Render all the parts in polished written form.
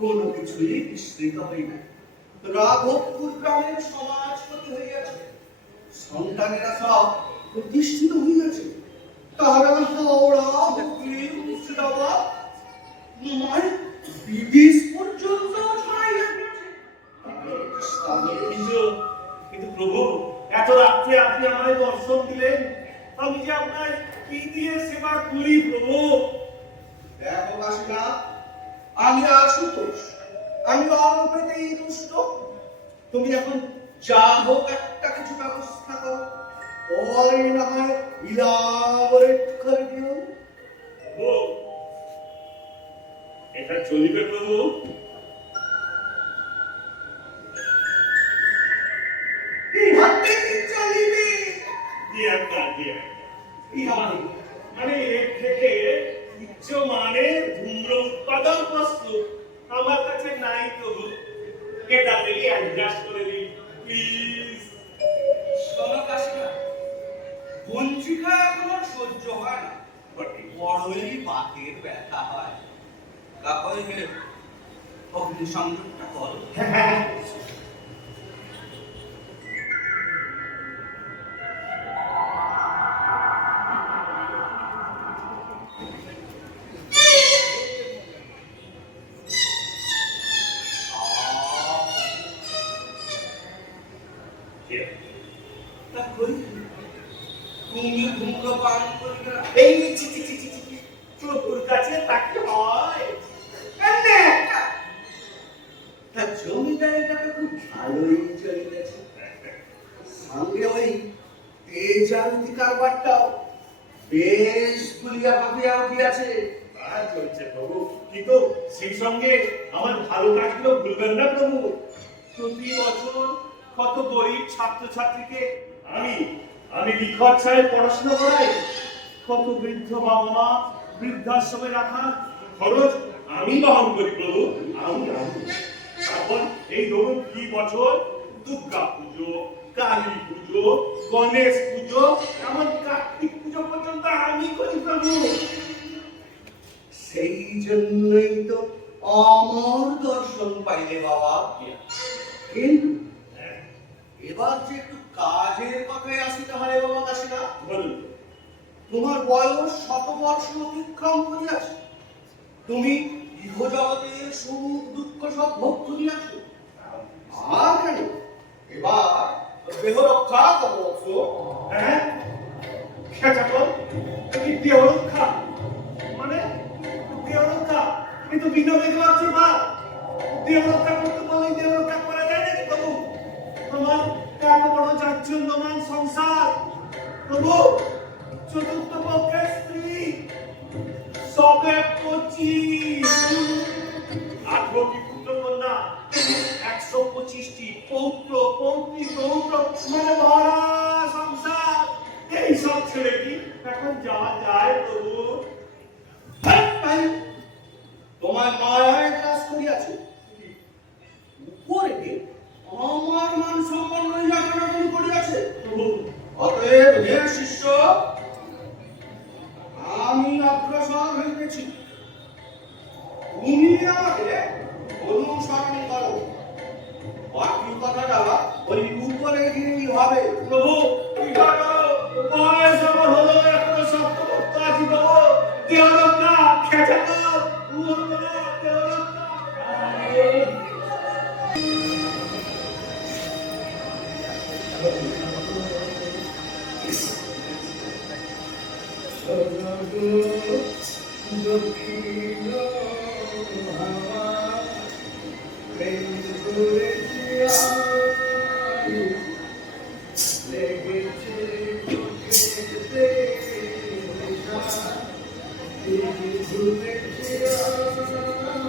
কোনো কিছুই বিস্তৃত হয় না। রাঘবপুর গ্রামের সমাজপতি হইয়াছে, সন্তানেরা সব প্রতিষ্ঠিত হইয়াছে, তারা হাওড়া, হুগলি, মুর্শিদাবাদ, বিদেশ পর্যন্ত ছড়াইয়া গেছে। কিন্তু প্রভু, এত রাত্রে আপনি আমায় দর্শন দিলেন, আমি যে আপনার কি দিয়ে সেবা করি প্রভু? দেখো কাশীনা, আমি আশুতোষ, আমি অল্পেতেই দুষ্ট। তুমি এখন যা হোক একটা কিছু ব্যবস্থা করো, পরে না হয় ইলাবরেট করে দিও। প্রভু, এটা চলিবে প্রভু? চলিবে মানে এর থেকে উচ্চ মানের ধূম্র উৎপাদন বস্তু আমার কাছে নাই প্রভু। এটা থেকে অ্যাডজাস্ট করে দিন প্লিজ। শোনো কাশীনা, বঞ্চিকা এখন আর সহ্য হয় না, বড়ই বাতের ব্যথা হয়। কাকই গেলে অগ্নি সংযোগটা করো। তুমি ধূম্রপান করিবে না? এই প্রভুর কাছে তাকে হয় তার জমিদারিটা তো খুব ভালোই চলিতেছে, সঙ্গে ওই তেজান্তি কারবারটাও বেশ গুলিয়া ভাবিয়া উঠিয়াছে। চলছে প্রভু, কিন্তু সেই সঙ্গে আমার ভালো কাজগুলো ভুলবেন না প্রভু। প্রতি বছর কত গরিব ছাত্রছাত্রীকে আমি নিখরচায় পড়াশোনা করাই, কত বৃদ্ধ বাবা মা বৃদ্ধাশ্রমে রাখা খরচ আমি বহন করি প্রভু। তারপর এই ধরুন কি বছর দুর্গা পুজো, কালী পুজো, গণেশ পুজো, এমন কার্তিক পুজো পর্যন্ত আমি করি প্রভু। সেই জন্যই তো আমার দর্শন পাইলে বাবা। কিন্তু এবার যে একটু কাজের কথায় আসিতে হয় বাবা কাশীনা। বলুন। তোমার বয়স 100 বর্ষ অতিক্রম করিয়াছে, তুমি ইহজগতের সুখ দুঃখ সব ভোগ করিয়াছ। আর কেন এবার দেহ রক্ষা করছ? হ্যাঁ, কি দেহ রক্ষা মানে? দেহ রক্ষা কিন্তু বিনা দেখলাম মা। দেহ রক্ষা করতে পারলে দেহ রক্ষা করা যায় নাকি প্রভু? তোমার এত বড় চাঞ্চল্যমান সংসার প্রভু, চতুর্থ পক্ষের স্ত্রী সবে 25, 18টি পুত্র কন্যা, 125টি পৌত্র পৌত্রী পৌত্র, মানে ভরা সংসার। এই সব ছেড়ে কি এখন যাওয়া যায় প্রভু? তোমার মায়ের কাজ করিয়াছে, উপরে আমার মান সম্পন্ন যাপন করিয়াছে। অতএব হে শিষ্য, আমি অগ্রসর হইতেছি, তুমি আমাকে অনুসরণ করো। বাকি কথাটা ওই উপরে গিয়েই হবে। প্রভু কি করো? বয়স আমার হলো, এখনো শক্তভক্ত আছি প্রভু। দেহ রক্ষা খেঁচা কর, দেহ রক্ষা। জেগেছে চোখেতে নেশা, ভুলেছি আমি ছোট দক্ষিণ বাবা,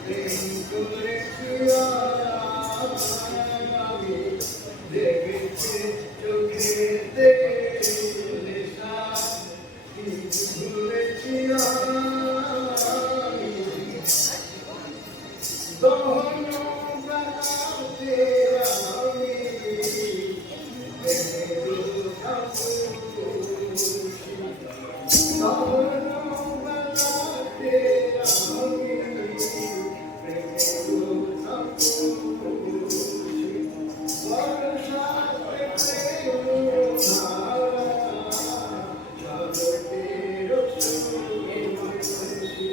প্রেম করেছি আমি, জেগেছে চোখেতে নেশা, ভুলেছি আমি দোনো বেলাতে আমি প্রেমের তাপসী, দোনো বেলাতে আমি প্রেমের তাপসী, বর্ষাতে প্রেম ধারা, জগতের সুখী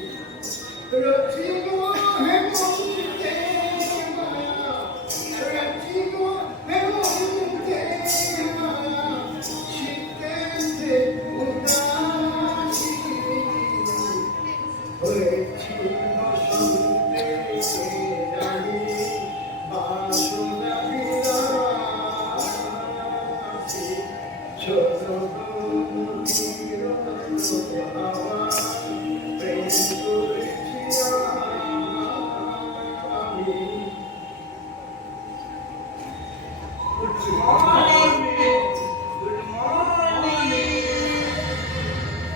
রচিগো হেমন্তে মায়া, রচিগো হেমন্তে মায়া, শীতেতে উদাসী হয়েছি বসন্তে জানি বাসনা বিলাসী, ছোট গম্ভীর হাওয়া, প্রেম করেছি আমি। Good morning. Good morning.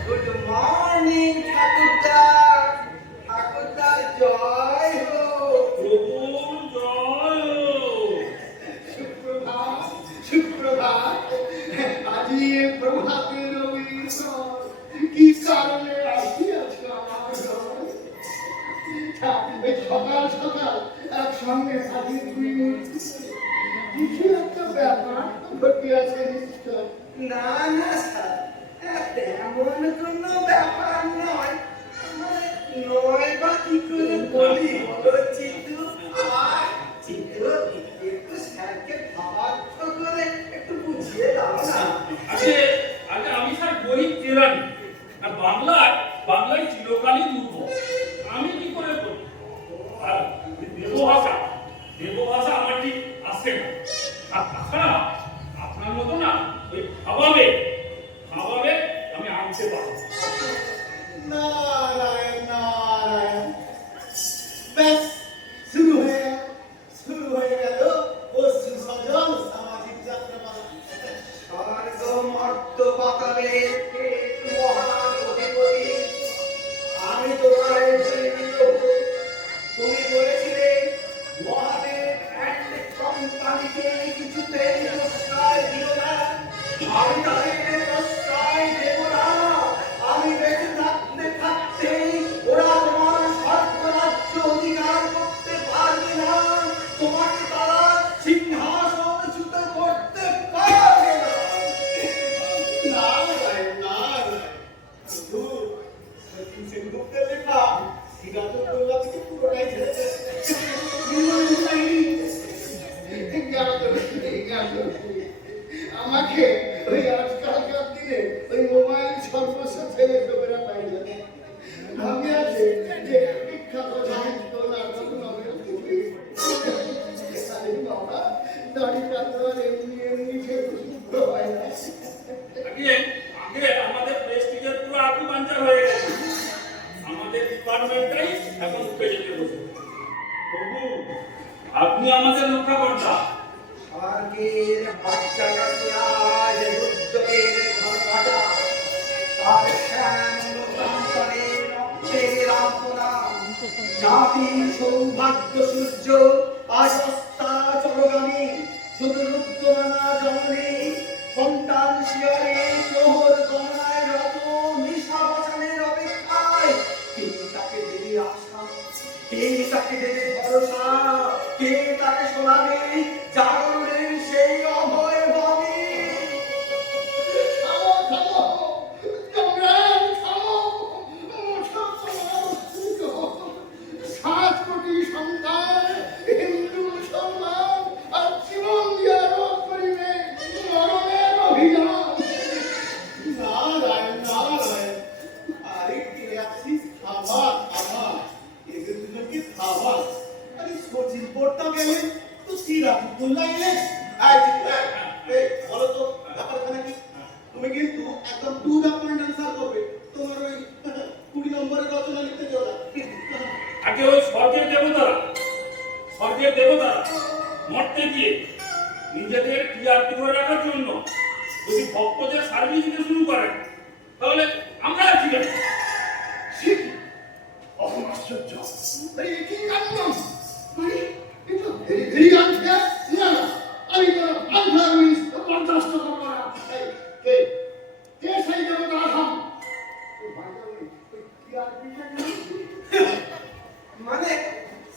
Good morning, ঠাকুরদা। ঠাকুরদা জয় হোক। প্রভুর জয় হোক। সুপ্রভাত, সুপ্রভাত, আজি এ প্রভাতের অবিরল, কি কারণে আসিয়াছ আমার ঘরে? এই সকাল সকাল একসঙ্গে হাজির হইল, কিছু একটা ব্যাপার ঘটিয়াছে নিশ্চয়। না না স্যার, তেমন কোনো ব্যাপার নয়। মানে নয় বা কি করে বলি বলো চিতু? আর চিতু, একটু স্যারকে ভাবার্থ করে একটু বুঝিয়ে দাও না। আগে আগে আমি স্যার গরিব কেরানি, আর বাংলায় চিরকালই দুর্বল। আমি কি করে বলি? আর দেবভাষা আমার ঠিক আসে না। আর তাছাড়া আপনার মতো না ওই ভাবাবে আমি আনতে পারবো। নারায়ণ নারায়ণ, ব্যাস শুরু হয়ে গেল পশ্চিম সজল সামাজিক যাত্রাপালা। স্বর্গ মর্ত পাতালের পেট মহান অধিপতি, আমি তোমায় বলিল, তুমি বলেছিলে মহাদেব অ্যান্ড কোম্পানিকে কিছুতেই প্রশ্রয় দিও না। আমি তাদেরকে প্রশ্রয় দেব না। আমি বেঁচে থাকতে থাকতেই ওরা তোমার স্বর্গরাজ্য অধিকার করতে পারবে না। তোমাকে তারা সিংহাসনচ্যুত করতে পারবে না। নারায়ণ নারায়ণ, ধুর, সচিন সেনগুপ্তের লেখা সিরাজউদ্দৌলা থেকে পুরোটাই ঝেড়েছে। আমাকে ওই আজকালকার দিনে ওই মোবাইল সর্বস্ব ছেলে লোকেরা পাই না। আমি আছে যে বিখ্যাত সাহিত্য নাটক নভেল বাবা দাড়িটা তো আর এমনি এমনি শুদ্ধ হয় না। আগে আমাদের প্রেস্টিজের পুরো আটু পাঞ্চার হয়ে গেছে। আমাদের ডিপার্টমেন্টটাই এখন উঠে যেতে বসে। প্রভু, আপনি আমাদের রক্ষা কর্তা। স্বর্গের বাচ্চাটা আজ রুদ্রকের ঘর কাটা, তার শ্যাম প্রান্তরে রক্তের আলপনা, জাতি সৌভাগ্য সূর্য আজ অস্তাচলগামী, শুধু রুদ্রমানা জননী সন্তান শিয়রে প্রহর গণনায় রত নিশাবাসানের অপেক্ষায়। কে তাকে দেবে আশা, কে তাকে দেবে ভরসা, কে তাকে শোনাবে জাগরণের সেই অভয় বাণী? থামো, থামো, কমরেড, থামো। 7 কোটি সন্তান হিন্দু মুসলমান আর জীবন দিয়া রোধ করিবে মরণের অভিযান। নারায়ণ নারায়ণ, আরেকটি আছিস খাবার খাবার, এগুলোকে মূল্যায়নে এই এই বলো তো ব্যাপারখানে কি? তুমি কিন্তু একদম টু দ্য পয়েন্ট আনসার করবে। তোমার ওই 20 নম্বরের রচনা লিখতে দিও না। আগে ওই স্বর্গের দেবতারা মরতে গিয়ে নিজেদের টিআরপি ধরে রাখার জন্য যদি ভক্তদের সার্ভিস দিতে শুরু করেন তাহলে আমরা আর কি জানি? আশ্চর্য! আরে এ কি কাণ্ড! মানে এটা ভেরি ভেরি আনফেয়ার। না না, আমি কোনো আনফেয়ার মিন্স বরদাস্ত করবো না। এই, কে কে সেই দেবতা আসাম? মানে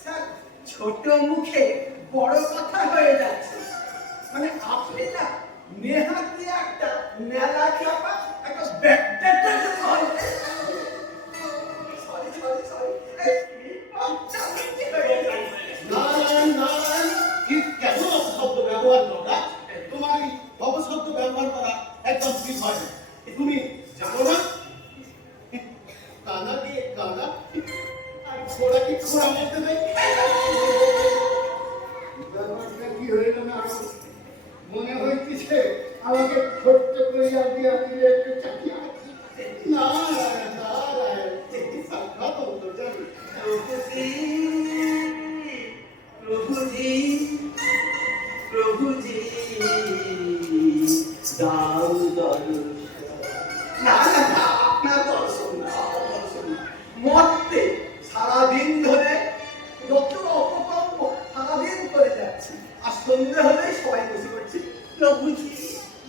স্যার ছোট মুখে বড় কথা হয়ে যাচ্ছে। মানে আপনি না নেহাতি একটা মেলা চাপা একটা ব্যাকটেটা sorry sorry sorry Narayan Narayan কি কেন শব্দ ব্যবহার করা? তোমার এই অপশব্দ ব্যবহার করা একদম ঠিক হয় না। তুমি জানো না কানা কে কানা আর ঘোড়া কি ঘোড়া মধ্যে নেই? ব্যাপারটা কি হইল না? মনে হইতেছে আমাকে ছোট্ট করিয়া দিয়া দিলে একটু চাকিয়া। নারায়ণ নারায়ণ সাক্ষাৎ অন্তর্যামী। প্রভুজি প্রভুজি প্রভুজি দাও দর্শন। না না না, আপনার দর্শন না, দর্শন না। মরতে সারাদিন ধরে যত অপকর্ম সারাদিন করে যাচ্ছি, আর সন্ধ্যে হলেই সবাই বসে পড়ছি প্রভুজি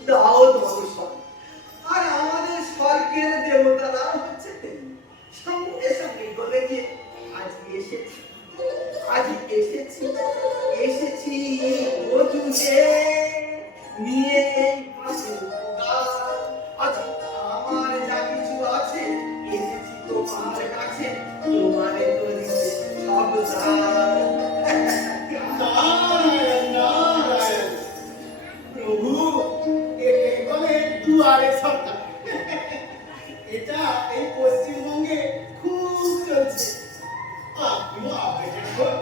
দাও দর্শন। আর আমাদের স্বর্গের দেবতারা হচ্ছে তেমনি। সঙ্গে সঙ্গে বলে গিয়ে আজকে এসেছি এসেছি অজুতে নিয়ে এই পাশের গান। আচ্ছা আমার যা কিছু আছে এনেছি তোমার কাছে, তোমারে তো দিতে সব দান। নারায়ণ নারায়ণ প্রভু একে বলে দুয়ারে সরকার। এটা এই পশ্চিমবঙ্গে খুব চলছে। আপনিও আবেদন করুন।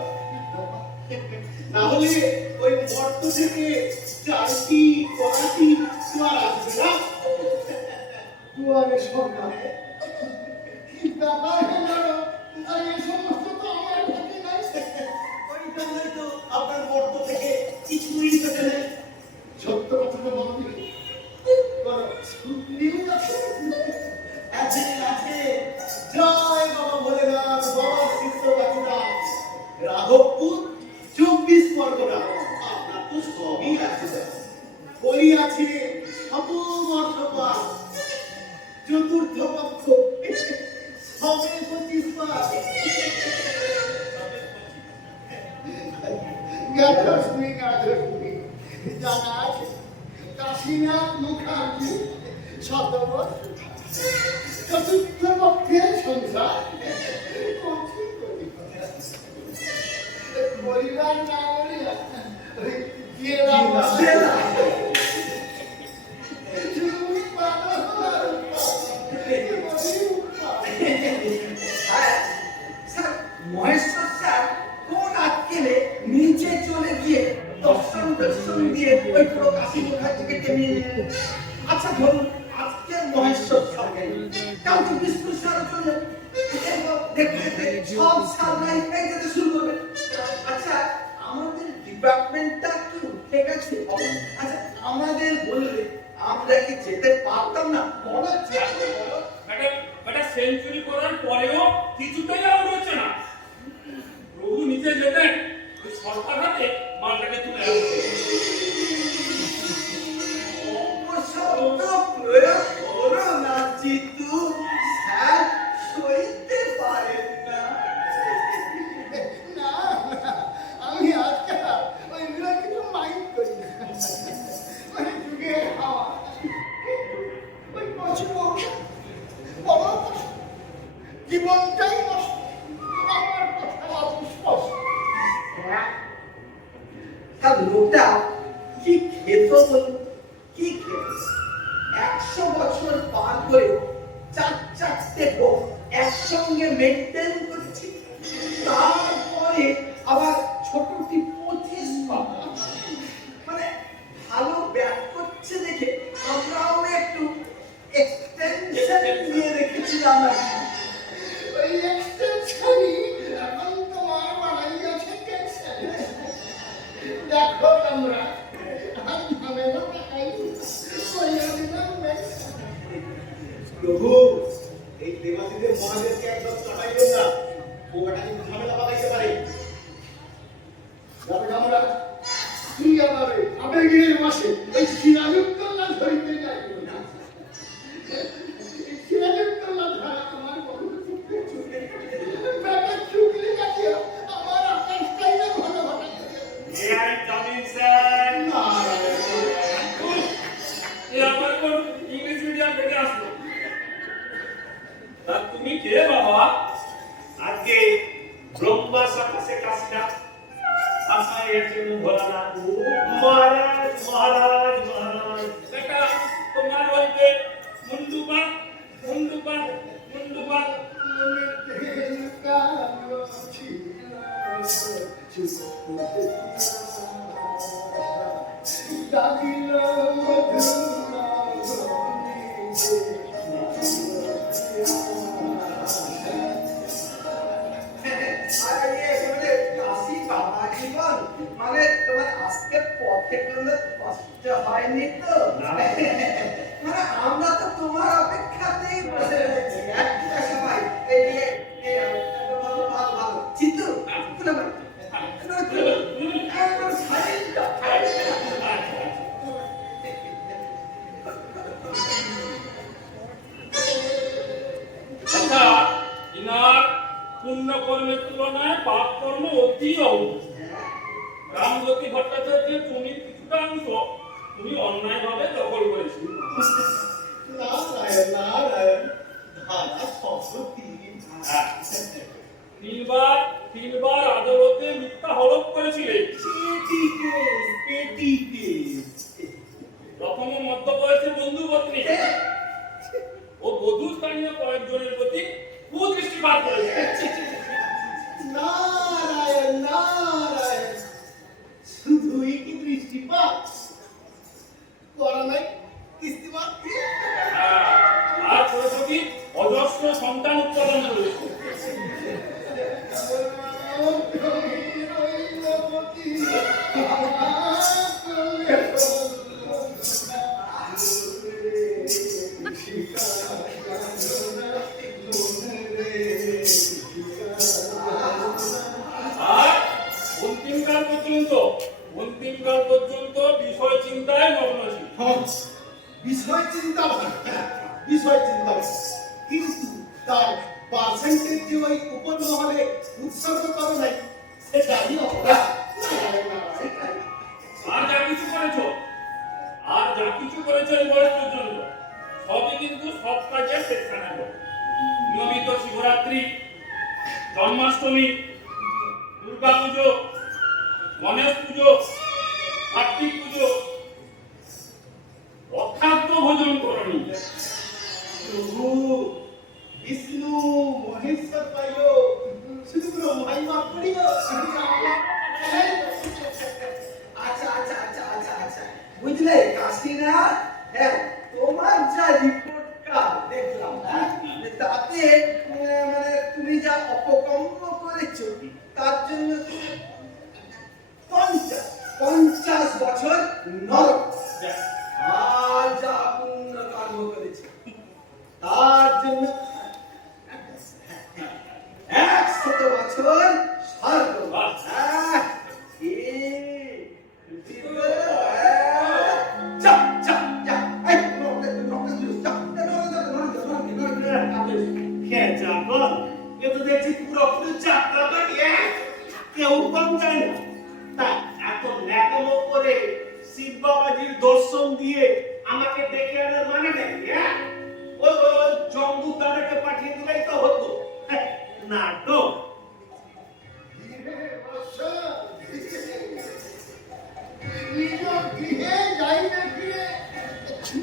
না হলে ওই মর্ত থেকে চারটি কড়াটি দুয়ার আসবে না। দুয়ারে সরকার কি ব্যাপার হয়ে গেল? আর এই সমস্ত তো আমার কাছে নাই। ওই জন্যই তো আপনার মর্ত থেকে কিছুই পেতে নেই। সত্য কথাটা বলো দেখি। বলো, নিউজ আছে? আছে আছে। জয় বাবা ভোলেনাথ, বাবা শিষ্য বাবুরা, রাঘবপুর 24 পরগনা। আপনার তো সবই আছে। ওই আছে সপমর্থপা, চতুর্থ পক্ষ, সবে 25 পার। গাধস্মি জানা আছে কাশীনাথ মুখার্জি শতবর্ষ চতুর্থ পক্ষের সংসার পরিবার না বলিয়া ওই জেলা মহেশ্বর স্যার কোন আটকেলে নিচে চলে গিয়ে দর্শন দিয়ে ওই পুরো কাশী মুখার্জিকে টেনে নিলেন। আচ্ছা ধরুন আজকে মহেশ্বর স্যার গেলেন, কালকে বিষ্ণু স্যার চলে দেখতে দেখতে সব স্যাররাই এই যেতে শুরু করবেন। আচ্ছা আমাদের ডিপার্টমেন্টটা কি উঠে গেছে? আচ্ছা আমাদের বললে আমরা কি যেতে পারতাম না? বলো বলো। বেটা সেঞ্চুরি করার পরেও কিছুটাই আউট হচ্ছে না। প্রভু নিচে যেতেন ওই সরকার হাতে মালটাকে তুলে আনতেন। অপশব্দ প্রয়োগ করো না চিতু, স্যার সইতে পারেন না। না আমি আজকাল ওইগুলো কিছু মাইন্ড করি না। মানে যুগে হাওয়া ওই পশু বড় কষ্ট, জীবনটাই নষ্ট। আমার কথা অস্পষ্ট। তার লোকটা কি খেত বলুন, কি খেত? 100 বছর পার করে চারটে বউ একসঙ্গে মেনটেন করছি, তারপরে আবার ছোটটি 25 পা। ওটা কিন্তু ঝামেলা বাঁধাইতে পারে। যাবে আমরা কি যাবে আবেগের মাসে এই সিরাজুদ্দৌলা ধরিতে যাইব না। সিরাজুদ্দৌলা ধরা আমার বড় চুকে ব্যাপার চুকলি কাছে আমার আকাশটাই না ঘন ঘন এআই কামিং স্যার না এ আবার কোন ইংলিশ মিডিয়াম থেকে আসলো? তা তুমি কে বাবা? আজকে ব্রহ্মা সকাশে কাজটা আপনার এর জন্য বলা না মহারাজ মহারাজ মহারাজ বেটা তোমার হইতে মুন্ডুপাত মুন্ডুপাত মুন্ডুপাত আরে একেবারে কাশি বাবা জীবন মানে তোমার আজকে পথে কোনো কষ্ট হয়নি তো? মানে আমরা তো তোমার অপেক্ষাতেই বসে রয়েছি সবাই। এই যে ভালো ভালো ভালো চিতু খুলে বল আচ্ছা ইনার পুণ্য কর্মের তুলনায় পাপ কর্ম অতি অল্প। রামজ্যোতি ভট্টাচার্যের জমির কিছুটা অংশ তুমি অন্যায়ভাবে দখল করেছো। নারায়ণ নারায়ণ ধারা শব্দ তিন তিনবার আদালতে মিথ্যা হলফ করেছিলে। পেটি কেস প্রথমে মধ্যবয়সী বন্ধু পত্নী ও বধূ স্থানীয় কয়েকজনের প্রতি কুদৃষ্টিপাত করেছে। নারায়ণ নারায়ণ শুধুই কি দৃষ্টিপাত করা নাই কিস্তিপাত আর করেছো কি অজস্র সন্তান উৎপাদন করেছে। আর অন্তিমকাল পর্যন্ত বিষয় চিন্তায় মগ্ন ছিল। বিষয় চিন্তা বিষয় চিন্তা কিন্তু তার পার্সেন্টেজ যে ওই উপর মহলে উৎসর্গ করে নাই সেটাই অপরাধ। আর যা কিছু করেছো এই বয়স পর্যন্ত সবই কিন্তু সব কাজে শেষখানে হবে। নিয়মিত শিবরাত্রি, জন্মাষ্টমী, দুর্গা পুজো, গণেশ পুজো, কার্তিক পুজো, অখাদ্য ভোজন করণী। প্রভু বিষ্ণু মহেশ্বর পাইল শুধু ব্রহ্মাই মাফ করিল। আচ্ছা আচ্ছা আচ্ছা আচ্ছা আচ্ছা বুঝলে কাশিনা? হ্যাঁ তোমার যা রিপোর্ট কার্ড দেখলাম হ্যাঁ তাতে মানে তুমি যা অপকর্ম করেছো তার জন্য 50 বছর নরক আর যা পুণ্য কর্ম করেছে তার জন্য 100 বছর স্বর্গ। কেউ কম যায় না তা এত ন্যাকামো করে শিব বাবাজির দর্শন দিয়ে আমাকে ডেকে আনার মানে নাকি? ওই জম্বু দাদাকে পাঠিয়ে দিলেই তো হতো। নাটক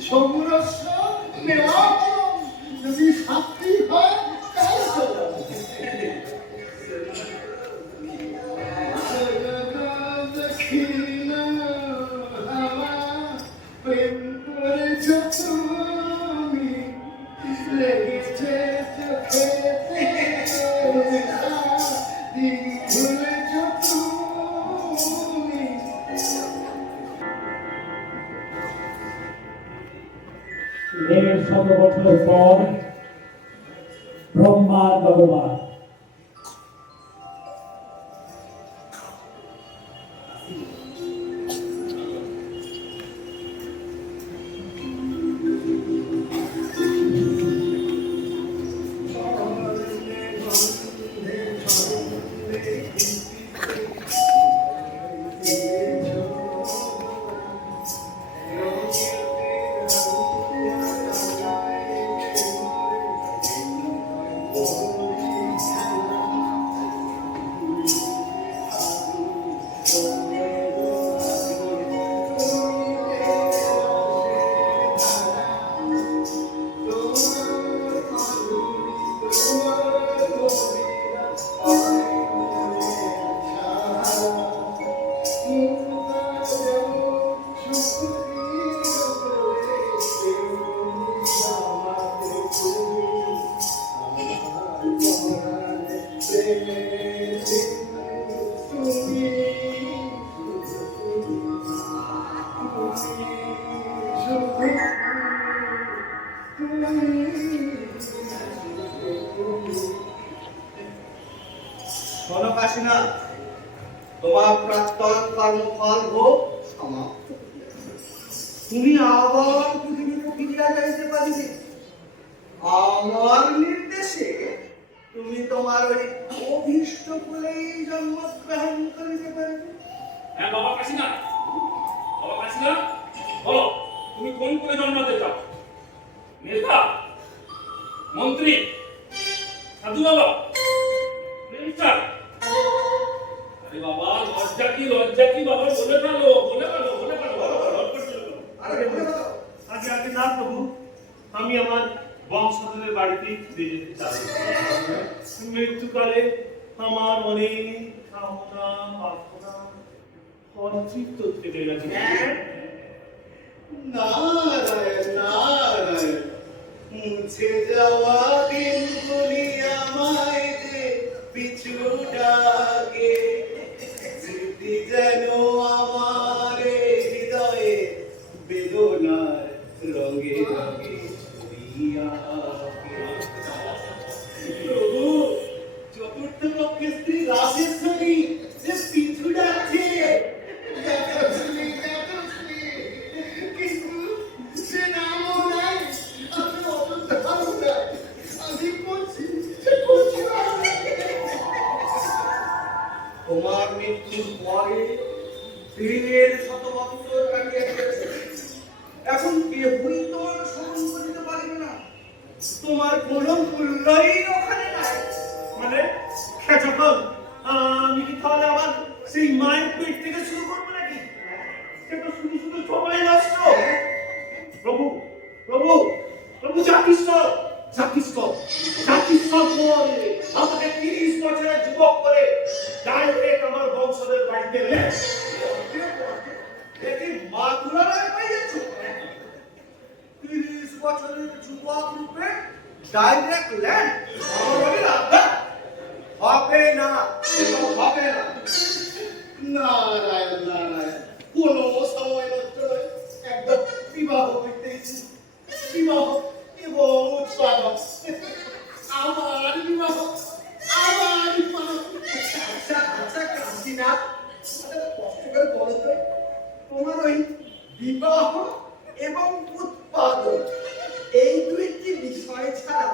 সমরস্য নেওয়া যদি সাক্ষী হয় তাই চলো। প্রেম করেছ তুমি লেগেছে চোখেতে দিন ভুলেছ তুমি। 150 বছর পর ব্রহ্মার ভগবান শোনো কাশীনাথ, তোমার প্রাক্তন কর্মফল ভোগ সমাপ্ত। তুমি আবার পৃথিবীতে ফিরিয়া যাইতে পারিবে। আমার নির্দেশে তুমি তোমার ওই অভীষ্ট কুলেই জন্মগ্রহণ করিতে পারবে। হ্যাঁ বাবা কাশিনা, বাবা কাশিনা, বলো তুমি কোন করে জন্মাতে চাও? নেতা, মন্ত্রী, সাধু বাবা, মিনিস্টার? আরে বাবা লজ্জা কি বাবা, বলে ফেলো, বলে ফেলো, বলে ফেলো, আরে বলে দাও। আগে আগে না প্রভু, আমি আমার বংশধরের বাড়িতেই ফিরে যেতে চাই। মৃত্যুকালে আমার অনেক কামনা বাসনা অতৃপ্ত থেকে গেছে। নারায়ণ নারায়ণ, মুছে যাওয়া দিনগুলি আমায় যে পিছু ডাকে, স্মৃতি যেন আমার হৃদয়ে বেদনার রঙে রঙে ছড়িয়ে আঁকে। প্রভু, চতুর্থ পক্ষে স্ত্রী রাজেশ্বরী যে পিছু ডাকছে। কিন্তু সে নামও নাই, আমি অবস্থাও নাই, আমি করছি সে করছি না। তোমার মৃত্যুর পরে দিনের শত বছর কাটিয়ে গেছে, এখন কেউই তোমার স্মরণ করিতে পারবে না। তোমার কোনো মূল্যই ওখানে নাই। মানে খেচাপন, আমি কি তাহলে আবার সেই মায়ের পেট থেকে শুরু করবো নাকি? সে তো শুধু শুধু সময় নষ্ট। প্রভু প্রভু প্রভু, জাতিশ্বর জাতিশ্বর জাতিশ্বর করে আমাকে 30 বছরের যুবক করে ডাইরেক্ট আমার বংশধরের বাড়িতে এলে। দেখি মাতুলায় পাইয়াছ। 30 বছরের যুবক রূপে ডাইরেক্ট ল্যান্ড হবে না, এসব হবে না। নারায়ণ নারায়ণ, কোনো সময় নষ্ট নয়, একদম বিবাহ হইতেছি। বিবাহ এবং উৎপাদন, আমার বিবাহ, আমার বিবাহ। আচ্ছা আচ্ছা কাশীনাথ, কষ্ট করে বলো তো, তোমার ওই বিবাহ এবং উৎপাদন এই দুইটি বিষয় ছাড়া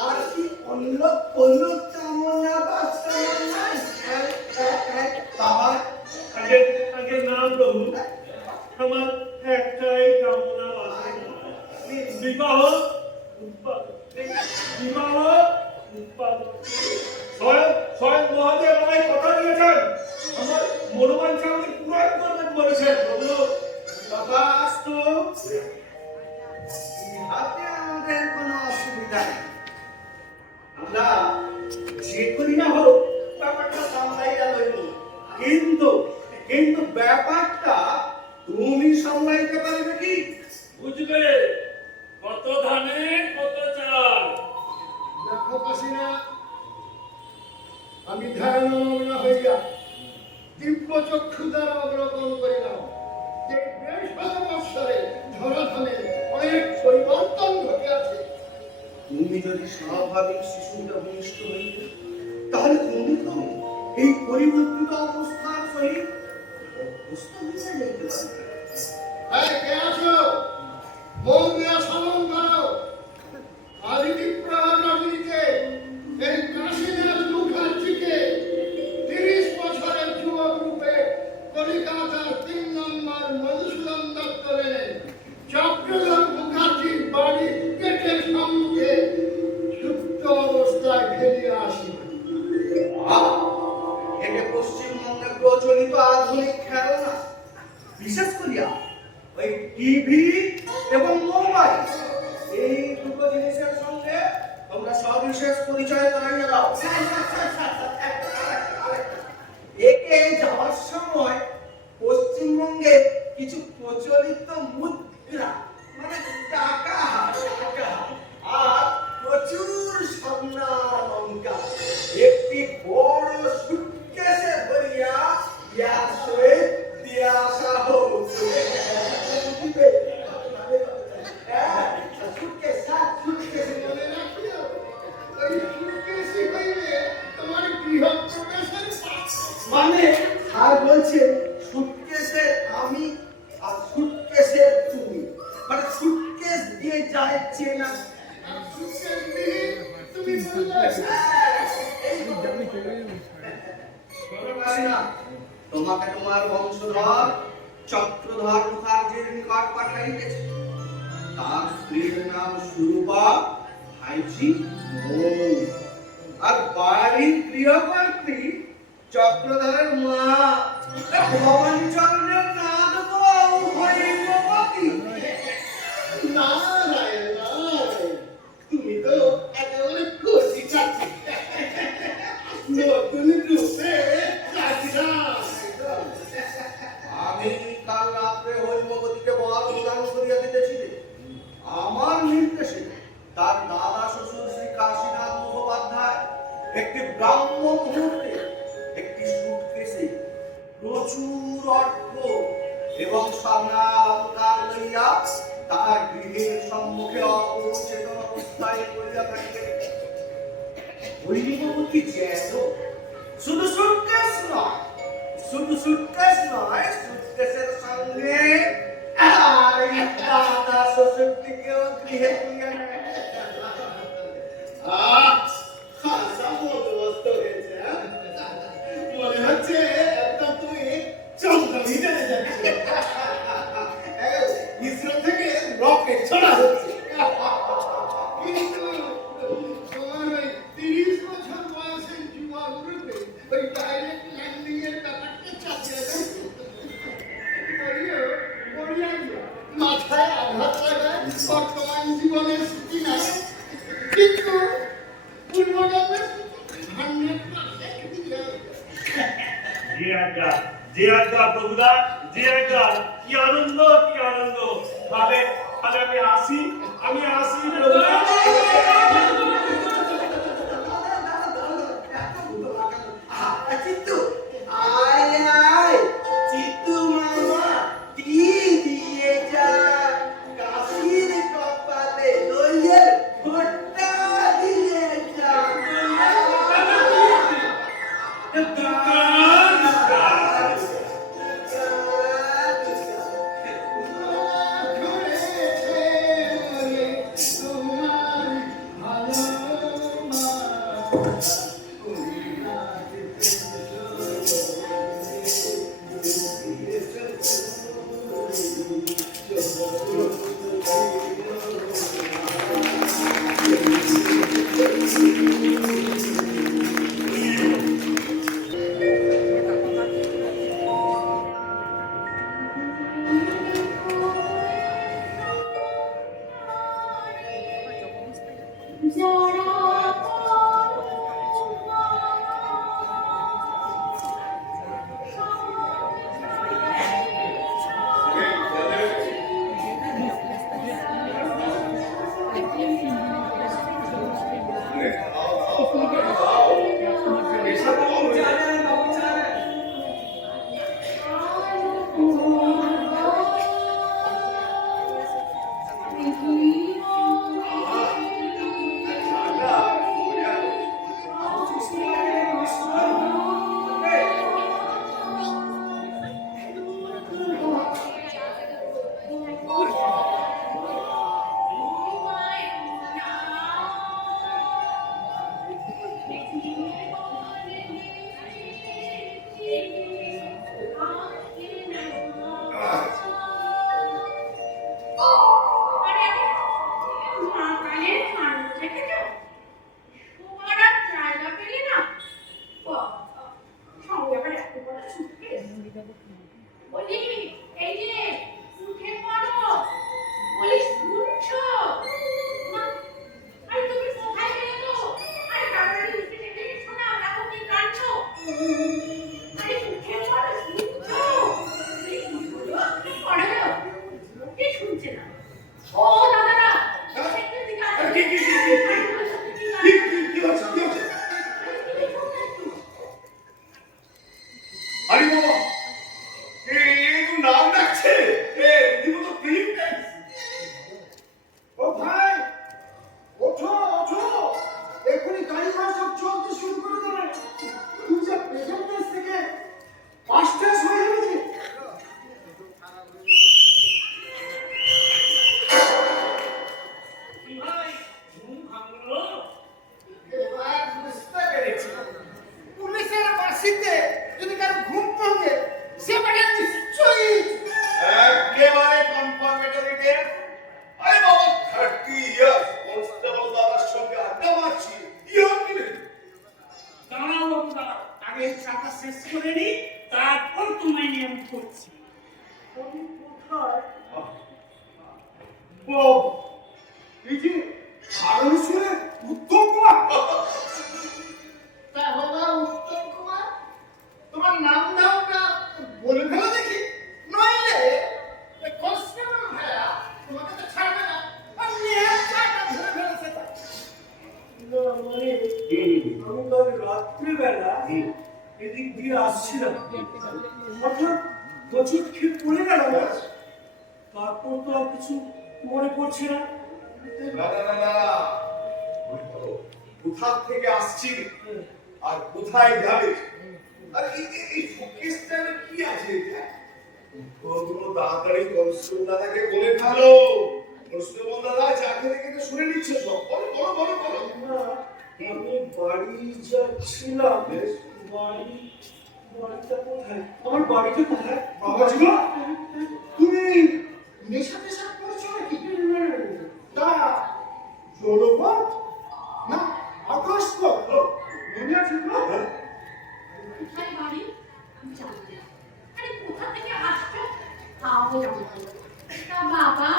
আর কি অন্য কোনো কামনা বাসনা নাই? বাবা, আগে আগে না প্রভু, আমার একটাই কামনা বাসনা, বিবাহ উৎপাদন, বিবাহ উৎপাদন। স্বয়ং মহাদেব আমায় কথা দিয়েছেন, আমার মনোবাঞ্ছা আমাকে পূরণ করবেন বলেছেন। প্রভু তথাস্তু। ইহাতে আমাদের কোনো অসুবিধা নেই, আমরা যে করি না হোক ব্যাপারটা সামলাইয়া লইব। কিন্তু কিন্তু ব্যাপারটা তুমি সামলাইতে পারবে কি? বুঝলে কত ধানে কত চাল। দেখো কাশীনা, আমি ধ্যানমগ্ন হইয়া দিব্য চক্ষু দ্বারা অবলোকন করিলাম যে বেশ শত বৎসরে ধরাধামে অনেক পরিবর্তন ঘটিয়াছে। তুমি যদি স্বাভাবিক শিশুটা ভূমিষ্ঠ হইতে, তাহলে তুমি তো এই পরিবর্তিত অবস্থার সহিত অভ্যস্ত হইয়া যাইতে পারবে। এই কে আছো? মন দিয়া শ্রবণ করো। আদিতি প্রহর নগরীতে এই কাশীনাথ মুখার্জিকে 30 বছরের যুবক রূপে কলিকাতার 3 নম্বর মধুসূদন দত্ত লেনে চক্রধর মুখার্জির বাড়ি গেটের সম্মুখে সুপ্ত অবস্থায় ফেলিয়া আসি। এটা পশ্চিমবঙ্গে প্রচলিত আধুনিক খেলনা, বিশেষ করিয়া ওই টিভি এবং মোবাইল, এই দুটো জিনিসের সঙ্গে তোমরা সবিশেষ পরিচয় করাইয়া দাও। একে যাওয়ার সময় পশ্চিমবঙ্গে কিছু প্রচলিত মুদ্রা, মানে টাকা আর প্রচুর স্বর্ণালঙ্কার, একটি মানে আর বলছেন সুটকেসের আমি আর সুটকেসের তুমি, মানে সুটকেস দিয়ে যায় চেনা। তুমি বললে তোমাকে তোমার বংশধর চক্রধর মুখার্জির নিকট পাঠাইতেছে। তার স্ত্রীর নাম সুরূপা, ভাইঝি মৌ। আর বাড়ির গৃহকর্ত্রী চক্রধরের মা ভবানী চরণের নাদ বউ হরিমবতী। নারায়ণ নারায়ণ, তুমি তো একেবারে খুশি চাচ্ছি নতুন রূপে চাচিরা। আমি কাল রাত্রে হরিমবতীকে বর প্রদান করিয়া দিতেছিলে। আমার নির্দেশে তার দাদা শ্বশুর শ্রী কাশীনাথ মুখোপাধ্যায় একটি ব্রাহ্ম মুহূর্তে একটি সুটকেসে প্রচুর অর্থ এবং স্বর্ণালঙ্কার লইয়া তার গৃহের সম্মুখে অচেতন অবস্থায় করিয়া থাকে। হরিমবতী যেন শুধু সুটকেস নয়, শুধু সুটকেস নয়, সুটকেসের সঙ্গে আর এই দাদা শ্বশুরটিকেও গৃহে তুলিয়া নেয়। খাসা বন্দোবস্ত হয়েছে, হ্যাঁ? মনে হচ্ছে একদম তুমি চন্দ্রই জেনে যাচ্ছে। ইসরো থেকে রকেট ছড়া হচ্ছে। কিন্তু তোমার ওই 30 বছর বয়সের যুবক রূপে ওই ডাইরেক্ট ল্যান্ডিং এর ব্যাপারটা চাপিয়ে দেয়। মাথায় আঘাত লাগায় বর্তমান জীবনের স্থিতি নাই, কিন্তু পূর্বজন্মের 100% যে আজ্ঞা প্রভুদা, যে আজ্ঞা। কি আনন্দ, কি আনন্দ। তাহলে আমি আসি প্রভুদা। চিত্তু আয় আয়, চিত্তু মামা কি দিয়ে যা, কাশির কপালে দইয়ের ভোট্টা দিয়ে যা। আরে বাবা, এ তো নাম ডাকছে। পেশাটা শেষ করে নি, তারপর তোমায় নিয়ে আমি করছি। আমি কোথায়? বাবা, এই যে আরামসে উত্তম কুমার। তা বাবা উত্তম কুমার, তোমার নাম দাওটা বলে ফেলো দেখি, নইলে ওই কনস্টেবল ভাইয়া তোমাকে তো ছাড়বে না, আর নেহাটা ধরে ফেলেছে তাই। না মানে আমি কাল রাত্রিবেলা এদিক দিয়ে আসছিলাম, হঠাৎ প্রচুর খেয়ে পড়ে গেল না, তারপর তো আর কিছু মনে পড়ছে না। না না না না, মনে করো কোথা থেকে আসছি আর কোথায় যাবে। আর এই শোকেসটার কি আছে এটা? ওগুলো তাড়াতাড়ি কনস্টেবল দাদাকে বলে ফেলো। কনস্টেবল দাদা যাকে দেখে শুনে নিচ্ছে সব। বলো বলো বলো বলো। না, আমি বাড়ি যাচ্ছিলাম। বাড়িটা কোথায়? আমার বাড়িটা কোথায়? বাবাজি গো, তুমি নেশা টেশা করছো নাকি? তা জলপথ না আকাশপথ মনে আছে তো? কোথায় বাড়ি আমি জানি না। আরে কোথা থেকে আসছো তাও জানি না। তা বাবা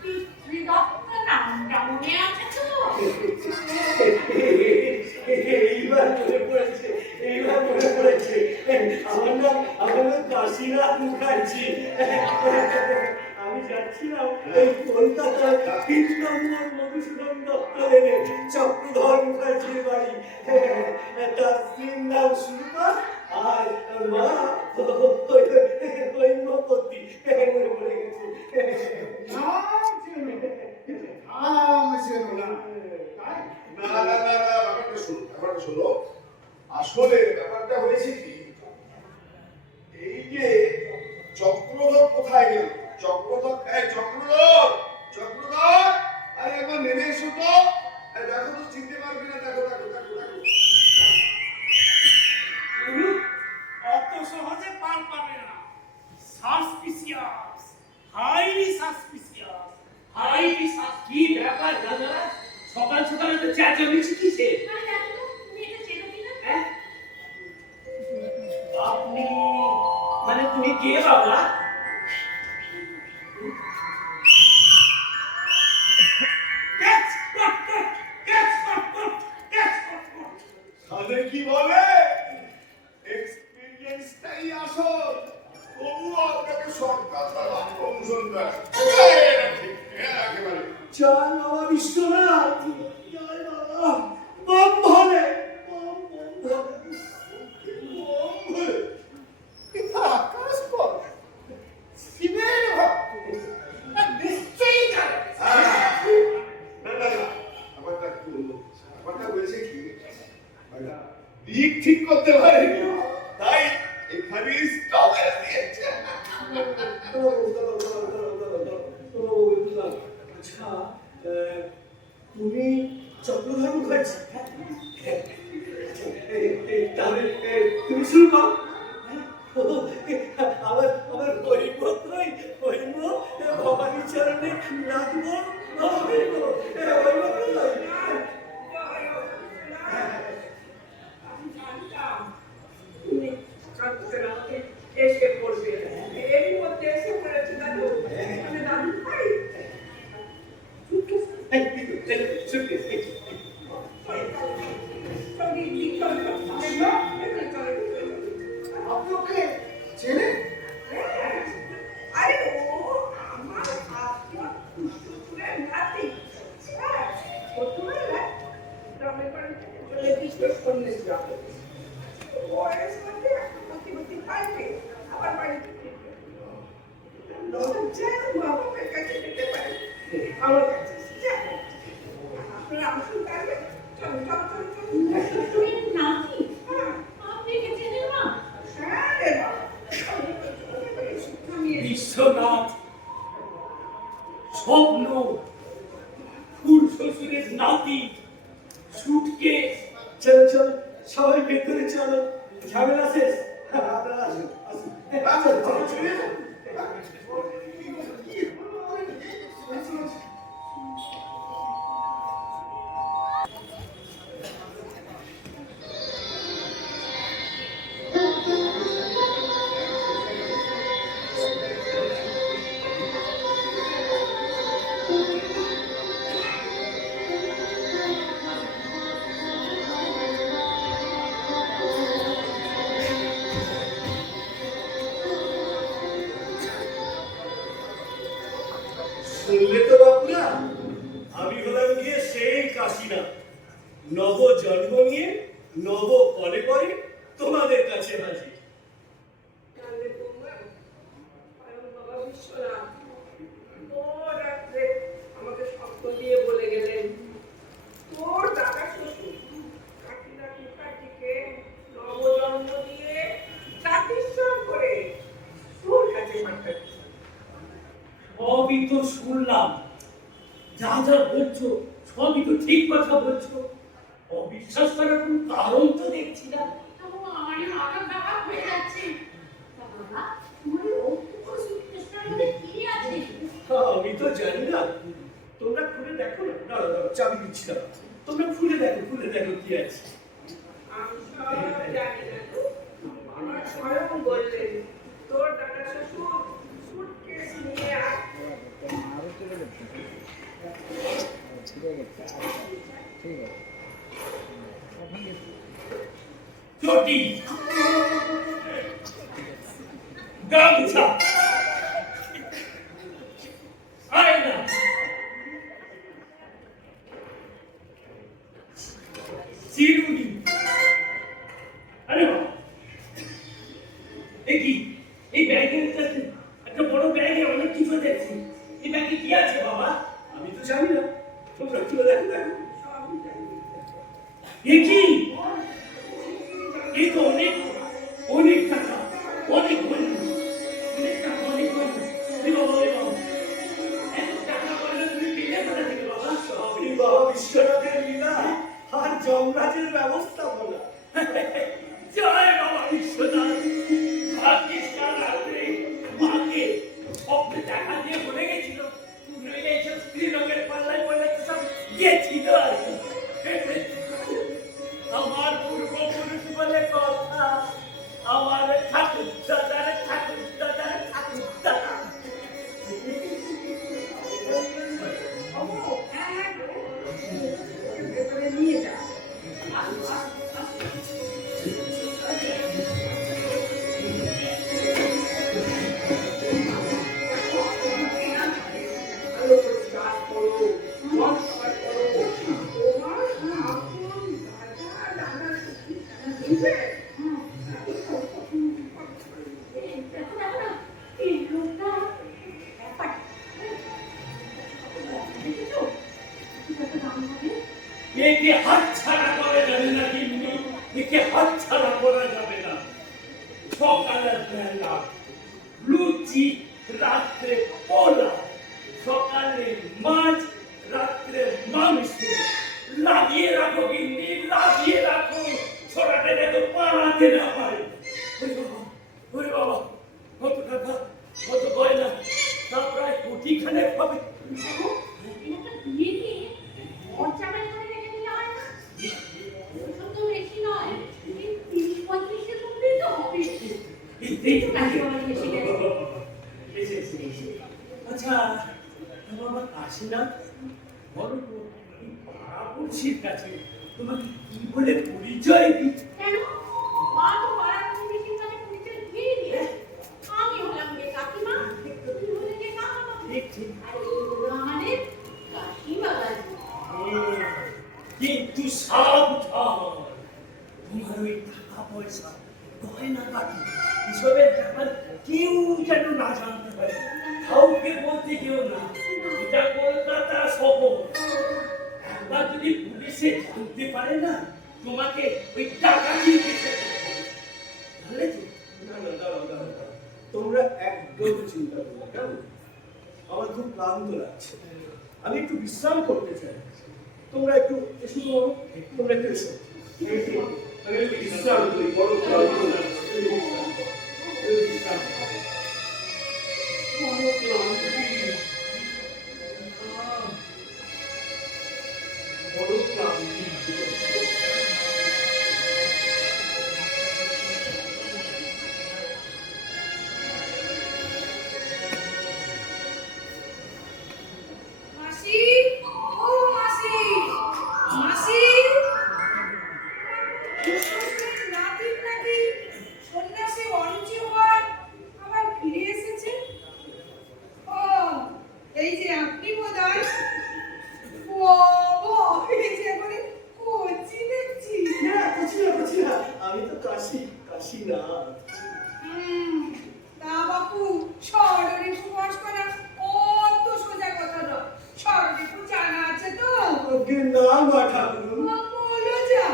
পিতৃদত্ত নামটা মনে আছে তো? এইবার মনে পড়েছে, এইবার মনে পড়েছে। আমার নাম কাশীনাথ মুখার্জি। আমি যাচ্ছিলাম এই কলকাতায় 3 নম্বর মধুসূদন দপ্তরে চক্রধর মুখার্জির বাড়ি। তার স্ত্রীর নাম সুরমা আর মা হৈমবতী। মনে পড়ে গেছে। নাম চেনো, নাম চেনো না। তাই? না না না না, ব্যাপারটা শোনো। আসলে ব্যাপারটা হয়েছে কি, এই যে চক্রধর কোথায় গেল? চক্রধর, এই চক্রধর, চক্রধর, আরে একবার নেমে এসো তো। এই দেখো তো, চিনতে পারবে না। দেখো দেখো দেখো দেখো। উনি অত সহজে পার পাবে না। সাসপিসিয়াস, হাইলি সাসপিসিয়াস, হাইলি কি ব্যাপার দাদা? সকাল সকাল তো চেঁচামেচি কিসে? আরে দেখো তো তুমি এটা চেনো কিনা? হ্যাঁ? আপনি মানে তুমি কে বাবা? Catch, cut, cut, catch, cut, cut, catch, cut, cut. তাদের কি বলে, এক্সপেরিয়েন্সটাই আসল। তবু আপনাকে সরকার তারা প্রমোশন দেয়। একেবারে জয় বাবা বিশ্বনাথ, জয় বাবা বম ভরে, বম ভরে। পিতা আকাশপথ, শিবের ভক্ত, আর নিশ্চয়ই জানে। না না না, ব্যাপারটা কি হলো? ব্যাপারটা হয়েছে কি, দিক ঠিক করতে পারেনি, তাই এখানে স্টপ দিয়েছে। আচ্ছা, তুমি চক্রধর মুখার্জি? তাহলে তুমি শুরু করো। আমার হরিপত্রই হরিম ভবানী চরণে লাগবো। আমি জানতাম তুমি কাঁদতে কাঁদতে এসে পড়বে। এরই মধ্যে এসে পড়েছে দাদু। মানে দাদু ভাই আপনাকে চেনে? আরে ও আমার আপনার কুসুমের নাতি। ছোটবেলায় গ্রামের বাড়ি থেকে চলে গিয়েছিল সন্ন্যাস গ্রামে। বয়স মধ্যে একটা প্রতিবন্ধী পাইবে আবার বাড়িতে ফিরবে। লজ্জায় বাবা মায়ের কাছে যেতে পারে, আমার কাছে যাবে। আপনারা আসুন তাহলে। চলো চলো চলো চলো। তুমি নাতি হ্যাঁ আপনি কে চেনেন না? হ্যাঁ রে বাবা। আমি বিশ্বনাথ, স্বপ্ন, খুড় শ্বশুরের নাতি, সুটকেস। চলো চলো, সবাই ভেতরে চলো, ঝামেলা শেষ। আপনারা আসুন, আসুন। চলো, চলো, চলো। তো শুনলাম, যা যা বলছো সবই তো ঠিক কথা বলছো, অবিশ্বাস করার কোনো কারণ তো দেখছি না। তবু আমারই মাথা খারাপ হয়ে যাচ্ছে। তা বাবা, তোমার এই অদ্ভুত সুটকেসটার মধ্যে কি আছে? আমি তো জানি না, তোমরা খুলে দেখো না। দাঁড়াও দাঁড়াও, চাবি দিচ্ছি না, তোমরা খুলে দেখো কি আছে। আমি সব জানি না তো। আমার স্বয়ং বললেন, তোর দাদা শ্বশুর সুটকেস নিয়ে আসছে। চটি, গামছা, আয়না, চিরুনি। আরে বাবা, এই কি? এই ব্যাগের কাছে একটা বড় ব্যাগে অনেক কিছু দেখছি। এই ব্যাগে কি আছে বাবা? আমি তো জানি না, তোমরা খুলে দেখো। সবই জানি। এ কি? এই তো অনেক অনেক টাকা, অনেক গয়না, অনেক টাকা, অনেক গয়না। এ বাবা, এ বাবা, এত টাকা গয়না তুমি পেলে কোথা থেকে বাবা? সবই বাবা বিশ্বনাথের লীলা আর যমরাজের ব্যবস্থাপনা। জয় বাবা বিশ্বনাথ। ভাগ্যিস কাল রাত্রে মাকে স্বপ্নে দেখা দিয়ে বলে গেছিল, নইলে এইসব স্ত্রীলোকের পাল্লায় পড়লে তো সব গেছিল আর কি। আমার পূর্বপুরুষ বলে কথা, আমার ঠাকুর দাদার ঠাকুর দাদার ঠাকুর দাদা। হ্যাঁ, ভেতরে নিয়ে যা। ভালো করে কাজ করো, নমস্কার করো। তোমার আপন দাদা বুঝলে? এই দেখো দেখো না, এই লোকটা ব্যাপার দেখেছো? কত দাম হবে? একে হাত ছাড়া করা যাবে না, কিন্তু একে হাত ছাড়া করা যাবে না। সকালের বেলা লুচি, রাত্রে পোলা, সকালে মাছ, রাত্রে মাংস। লাগিয়ে রাখো গিন্নি, লাগিয়ে রাখো, ছোড়াটা যাতে পালাতে না পারে। ওরে বাবা, কত টাকা, কত গয়না, তা প্রায় কোটিখানেক হবে। দেখো, একটা বিয়ে দিয়ে খরচাটা করে রেখে দিলে হয় না? ওসব তো বেশি নয়, এই 30-35 মধ্যেই তো হবে। একটু কাছে বাবা বেশি গেছে। আচ্ছা, বাবা কাশীনাথ, বলো তো, এই পাড়া-পড়শির কাছে তোমাকে কি বলে পরিচয় দিই? কেন? মা তো পাড়ার প্রতিবেশীর কাছে পরিচয় দিয়েই দিয়েছে। আমি হলাম গিয়ে কাকিমা, তুই হলে গিয়ে কাকামা। ঠিক ঠিক। আর এই হলো আমাদের কাকিমা গাছ। কিন্তু সাবধান, তোমার ওই টাকা পয়সা, গয়না কাটি, এসবের ব্যাপার কেউ যেন না জানতে পারে, কাউকে বলতে কেউ না। এটা কলকাতা শহর, একবার যদি পুলিশে জানতে পারে না, তোমাকে ওই টাকা দিয়ে দিতে তাহলে তো না না, দাঁড়াও। তোমরা একদম চিন্তা করো না, কেমন? আমার খুব ক্লান্ত লাগছে, আমি একটু বিশ্রাম করতে চাই। তোমরা একটু এসো তো বাবা, তোমরা একটু এসো। আমি একটু বিশ্রাম করি, বড় ক্লান্ত লাগছে। বিশ্রাম। বড় ক্লান্তি। বড় ক্লান্তি। মাসি, ও মাসি, মাসি, নাতিন নাকি সন্ন্যাসী অরুচি হওয়ার আবার ফিরে এসেছে? ও, এই যে আপনি বোধহয়। ও, এই যে এবারে কচি দেখছি। না, করছি না। আমি তো কাশীনাথ। তা বাপু, ষড়রিপু বস করা অত সোজা কথা নয়। ষড়রিপু জানা আছে তো? ওকে না মা ঠাকুর। বলো যা,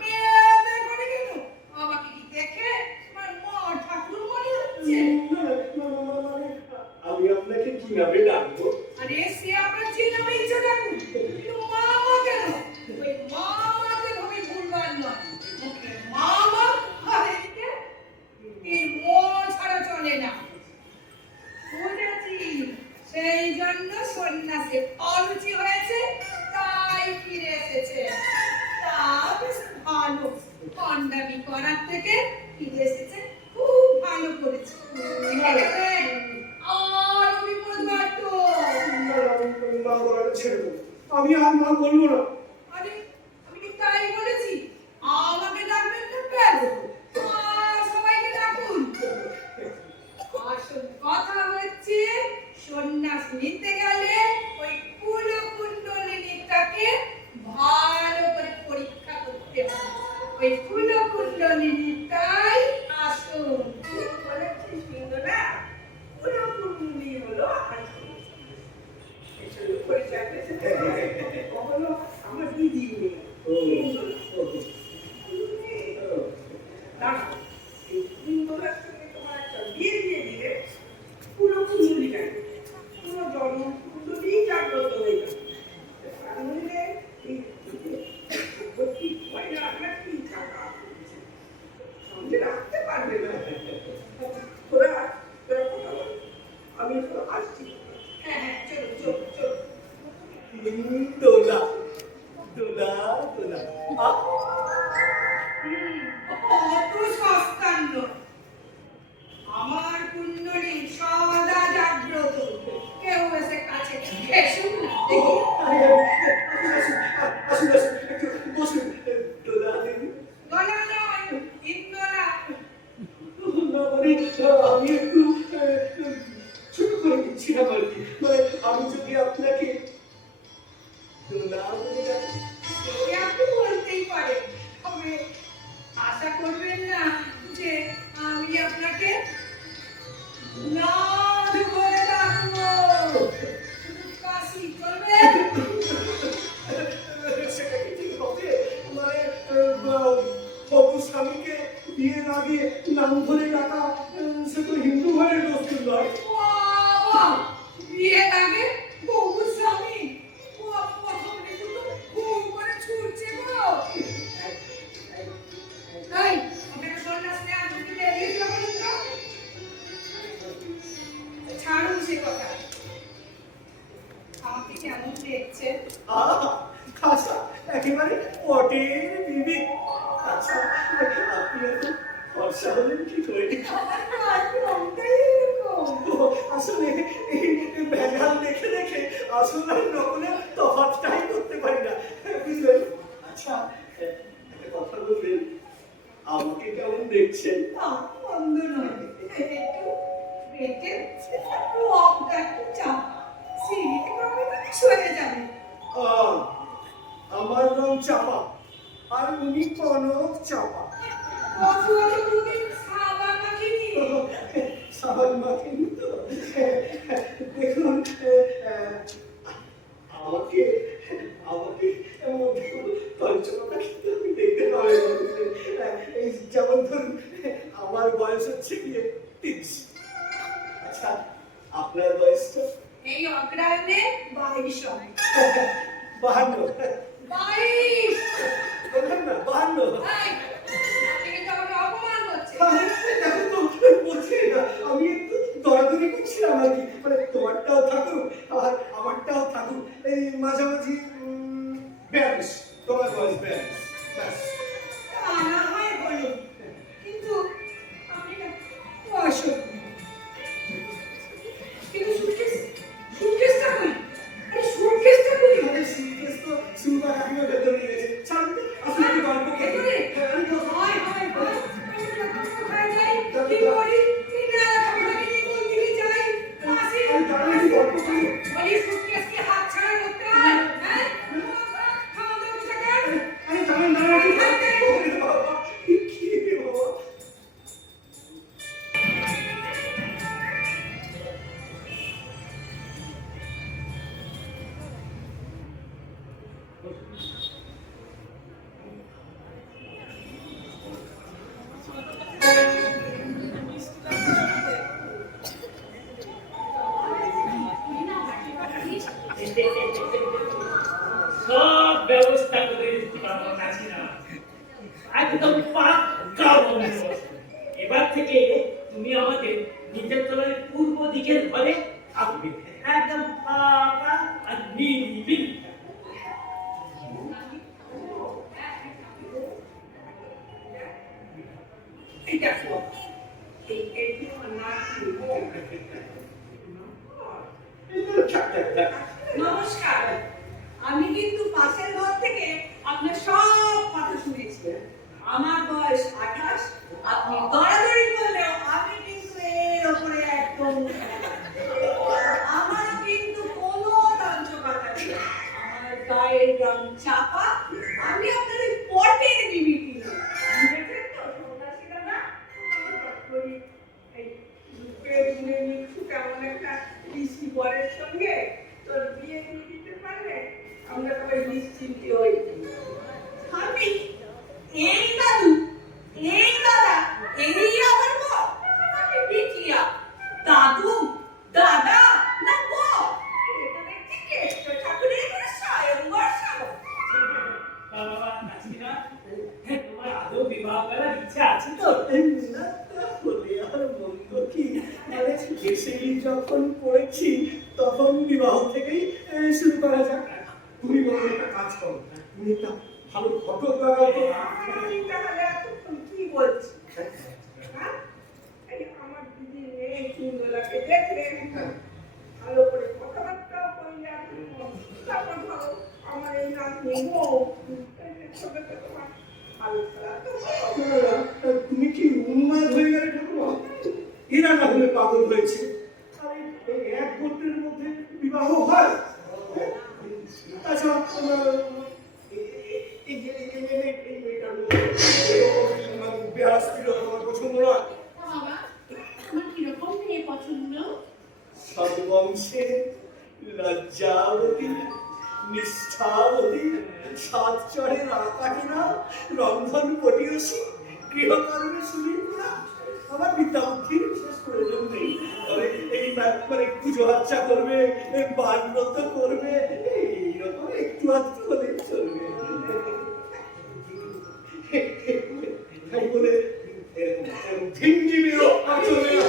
মেয়েদের করে কেন? আমাকে কি দেখে আমার মা ঠাকুর মনে হচ্ছে? আমি আপনাকে কি নামে ডাকবো? আরে সে আপনার যে নামে ইচ্ছা ডাকুন, কিন্তু মামা কেন? ওই মামাকে ভাবে ভুলবার নয়। ওকে মামা আর এদিকে এর মন ছাড়া চলে না। বুঝেছি, সেই জন্য সন্ন্যাসে অরুচি হয়েছে, তাই ফিরে এসেছে। তা বেশ ভালো, কন্ডামি করার থেকে ফিরে এসেছে, খুব ভালো করেছে। আর বিপদ বাড়ত। না বলাটা ছেড়ে দেবো, আমি আর না বলবো না। আরে আমি কি তাই বলেছি? আমাকে ডাকবেন না ব্যাস, আর সবাইকে ডাকুন। আসল কথা হচ্ছে সন্ন্যাস নিতে গেলে ওই কুলকুণ্ডলিনীটাকে ভালো করে পরীক্ষা করতে হবে। ওই কুলকুণ্ডলিনীটাই আসল। ঠিক বলেছিস কিন্তু না, কুলকুণ্ডলী হলো আসল। এসব পরিচয় পেয়েছে তো? হলো আমার দিদি মেয়ে। দাঁড়াও, এই কুণ্ডলার সঙ্গে তোমার একটা বিয়ে দিয়ে দিলে কুলকুণ্ডলী কেন? তোমার জন্মকুণ্ডলী জাগ্রত হয়ে যাবে। তার মধ্যে এই ভর্তি পয়লা আপনার কি টাকা সঙ্গে রাখতে পারবে না। তোরা তোরা কথা বল, আমি তো আসছি। হ্যাঁ হ্যাঁ, চলো চলো চলো। দোলা দোলা দোলা অত সস্তার নয়। আমার কুণ্ডলী সদা জাগ্রত, কেউ এসে কাছে এসুন না দেখি। আসুন আসুন, একটু বসুন। দোলা দেবী গলা নয়, ইন্দোলা। না মানে আমি একটু ছোট করে দিচ্ছিলাম আর কি। মানে আমি যদি আপনাকে দোলা বলে ডাকি? সে আপনি বলতেই পারেন, তবে আশা করবেন না যে আমি আপনাকে নাথ বলে ডাকবো। শুধু কাশি চলবে। সেটা কি ঠিক হবে? মানে হবু স্বামীকে বিয়ের আগে নাম ধরে ডাকা, সে তো হিন্দু ঘরের দস্তুর নয়। বাবা, বিয়ের আগে বহু স্বামী প্রথম দেখুন তো খুব করে ছুটছে গো। তাই আপনাকে সন্ন্যাস নেওয়া যদি বেরিয়েছিল বলুন তো? ছাড়ুন সে কথা। আমাকে কেমন দেখছে? খাসা একেবারে পটের বিবি। আচ্ছা, আপনি এত ফর্সা হলেন কি করে? আমার গায়ের রংটাই এরকম। আসলে এই ভেজাল দেখে দেখে আসল আর নকলের তফাৎটাই করতে পারি না, বুঝলেন? আচ্ছা, একটা কথা বলবেন, আমাকে কেমন দেখছেন? তা মন্দ নয়। একটু বেটে রংটা একটু চাপা, সিঁড়ি ক্রমে তুমি সরে যাবে। আমার রং চাপা, আর উনি কনক চাপা। কত তুমি সাবান মাখিনি? সাবান মাখিনি তো। দেখুন, আমাকে আমাকে তঞ্চলতা কিন্তু আমি দেখতে পাবে। এই যেমন ধরুন, আমার বয়স হচ্ছে গিয়ে 30। আচ্ছা, আপনার বয়সটা? এই অগ্রায়ণে 22 হয়। 52। 22! বললেন না 52? এই, আপনি কিন্তু আমাকে অপমান করছেন। দেখো তো, বলছি না, আমি একটু দরাদরি করছিলাম আর কি। মানে তোমারটাও থাকুক আর আমারটাও থাকুক, এই মাঝামাঝি 42। তোমার বয়স 42, ব্যাস। তা না হয় বলুন, কিন্তু আমি না অসুখ। কিন্তু সুটকেসটা কই? আরে সুটকেসটা কই? আমাদের সুটকেস তো সুরমা কাকিমা ভেতরে নিয়ে গেছে। ছাড়ুন তো, আসলে একটু গল্প করি। ভেতরে? আমি এবার থেকে তুমি আমাদের নিচের তলায় পূর্ব দিকের ঘরে থাকবে, একদম ফাঁকা আর নিরিবিলি। এই দেখো, এই যে আমার নমস্কার, আমি কিন্তু পাশের ঘর থেকে আপনার সব কথা শুনেছি। আমার বয়স 28, আপনি দরাদরি করলেও আমি কিন্তু এর ওপরে একদম আমার কিন্তু কোনো রাজ্যপাতা নেই। আমার গায়ের রং চাপা, আমি আপনার ওই পটের বিবিটি বুঝেছেন তো সন্ন্যাসী দাদা? এই রূপে গুণে মিঠু কেমন একটা ঋষি বরের সঙ্গে তোর বিয়ে দিয়ে দিতে পারলে আমরা সবাই নিশ্চিন্তে হই। আমি এই দাদু, এই দাদা, এই আমার বর, আমি বিটিয়া, দাদু, দাদা না বর, এটা দেখছি কেষ্ট ঠাকুরের কোনো স্বয়ংবর সাগর। বাবা নাসিনা, তোমার আদৌ বিবাহ করার ইচ্ছা আছে তো? না, তাহলে আর মন্দ কি? মানে এসেই যখন পড়েছি তখন বিবাহ থেকেই শুরু করা যাক। তুমি বলো একটা কাজ করো, তুমি একটা ভালো ঘটক লাগাও তো। আমি তাহলে এতক্ষণ কি বলছি? হ্যাঁ? এই আমার দিদি মেয়ে সুন্দরাকে দেখলেন, ভালো করে কথাবার্তা বললে তারপর ভালো আমার এই নাতনি বউ, ছোট ছোট ভালো খেলা তো তুমি কি উন্মাদ হয়ে গেলে ঠাকুমা? এরা না হলে পাগল হয়েছে। আরে এই এক গোত্রের মধ্যে বিবাহ হয়? আচ্ছা, এই মেয়েটার বেহাস্তির আমার পছন্দ নয়। বাবা, তোমার কিরকম মেয়ে পছন্দ? সর্বংশে লজ্জাবতী, নিষ্ঠাবতী, সাত চরের আকাহিনা, রন্ধন পটিয়সী, গৃহকর্মে সুনিপুণা। আমার বিদ্যা বুদ্ধির বিশেষ প্রয়োজন নেই। তবে এই মানে পুজো আচ্ছা করবে, বানব্রত করবে, এইরকম একটু আধটু হলে চলবে। তাই বলে ধিমঝিমিও চলবে না।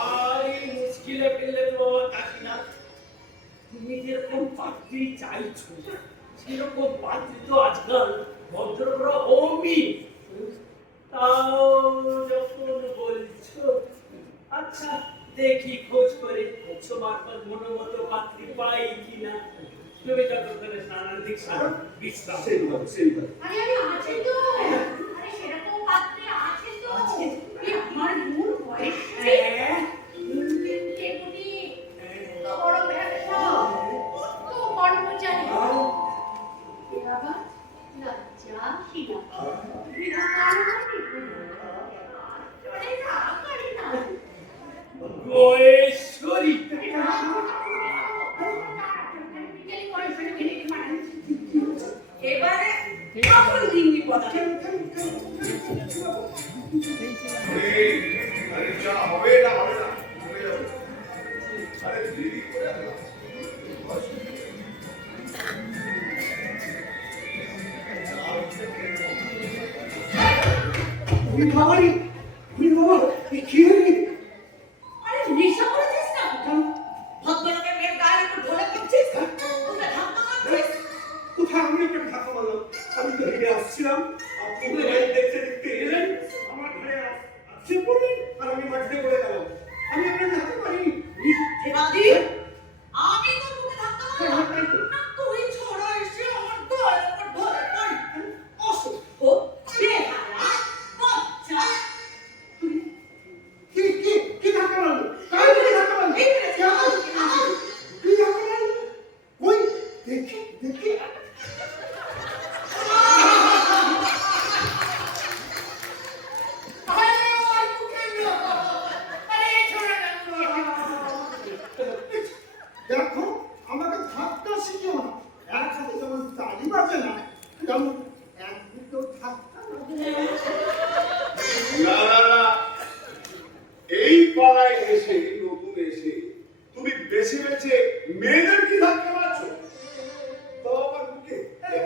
আর এই মুশকিলে ফেললে তো বাবা কাকিনা। তুমি যেরকম পাত্রী চাইছো সেরকম পাত্রী তো আজকাল ভদ্ররা অমি। তাও যখন বলছো, আচ্ছা দেখি খোঁজ করে মারফত মনোমত পাত্রী পাই কিনা। তুমি যতক্ষণে স্নানান্তিক সারো, বিশ্রাম। সেইভাবে আরে আরে আছে তো, আরে সেরকম পাত্রে আছে তো। এই আমার মূল বয়স তিনটে কোটি বড় ব্যবসা, কত কর্মচারী। এ বাবা লজ্জাহীনা, গোয়েশ্বরী, এবারে কখন দিনই বলা আরে যা হবে না হবে না হয়ে যাবে। আরে দেরি করে আসলাম। বাবারি, বাবা, কি হয়ে? আরে নেশা করেছিস না? ভদ্রলোকের মেয়ের গায়ের উপর ঢলে পড়ছিস, ওকে ধাক্কা মারছিস। কোথায় আমি একটা ধাক্কা মারলাম? আমি তো হেঁটে আসছিলাম, আপনি দেখতে দেখতে এলেন, আমার ঘরে আসছে পড়লেন, আর আমি মাটিতে পড়ে গেলাম। আমি আপনাকে ধাক্কা মারিনি। মিথ্যেবাদী, আমি তো তোকে ধাক্কা মারলাম না, তুই ছড়া এসে আমার গায়ের উপর ঢলে পড়ি। অসভ্য, বেহায়া, বাচ্চা। কি ধাক্কা মারলো? কার দিকে ধাক্কা মারলো? এই মেরেছে, আমার। কি ধাক্কা মারলো? ওই দেখি দেখি। দেখো, আমাকে ধাক্কা শিখিও না। এক হাতে যেমন তালি বাজে না, তেমন এক দুটো ধাক্কা লাগে। না না না, এই পাড়ায় এসে নতুন এসে তুমি বেছে বেছে মেয়েদের কি ধাক্কা মারছো? তো আমার মুখে না,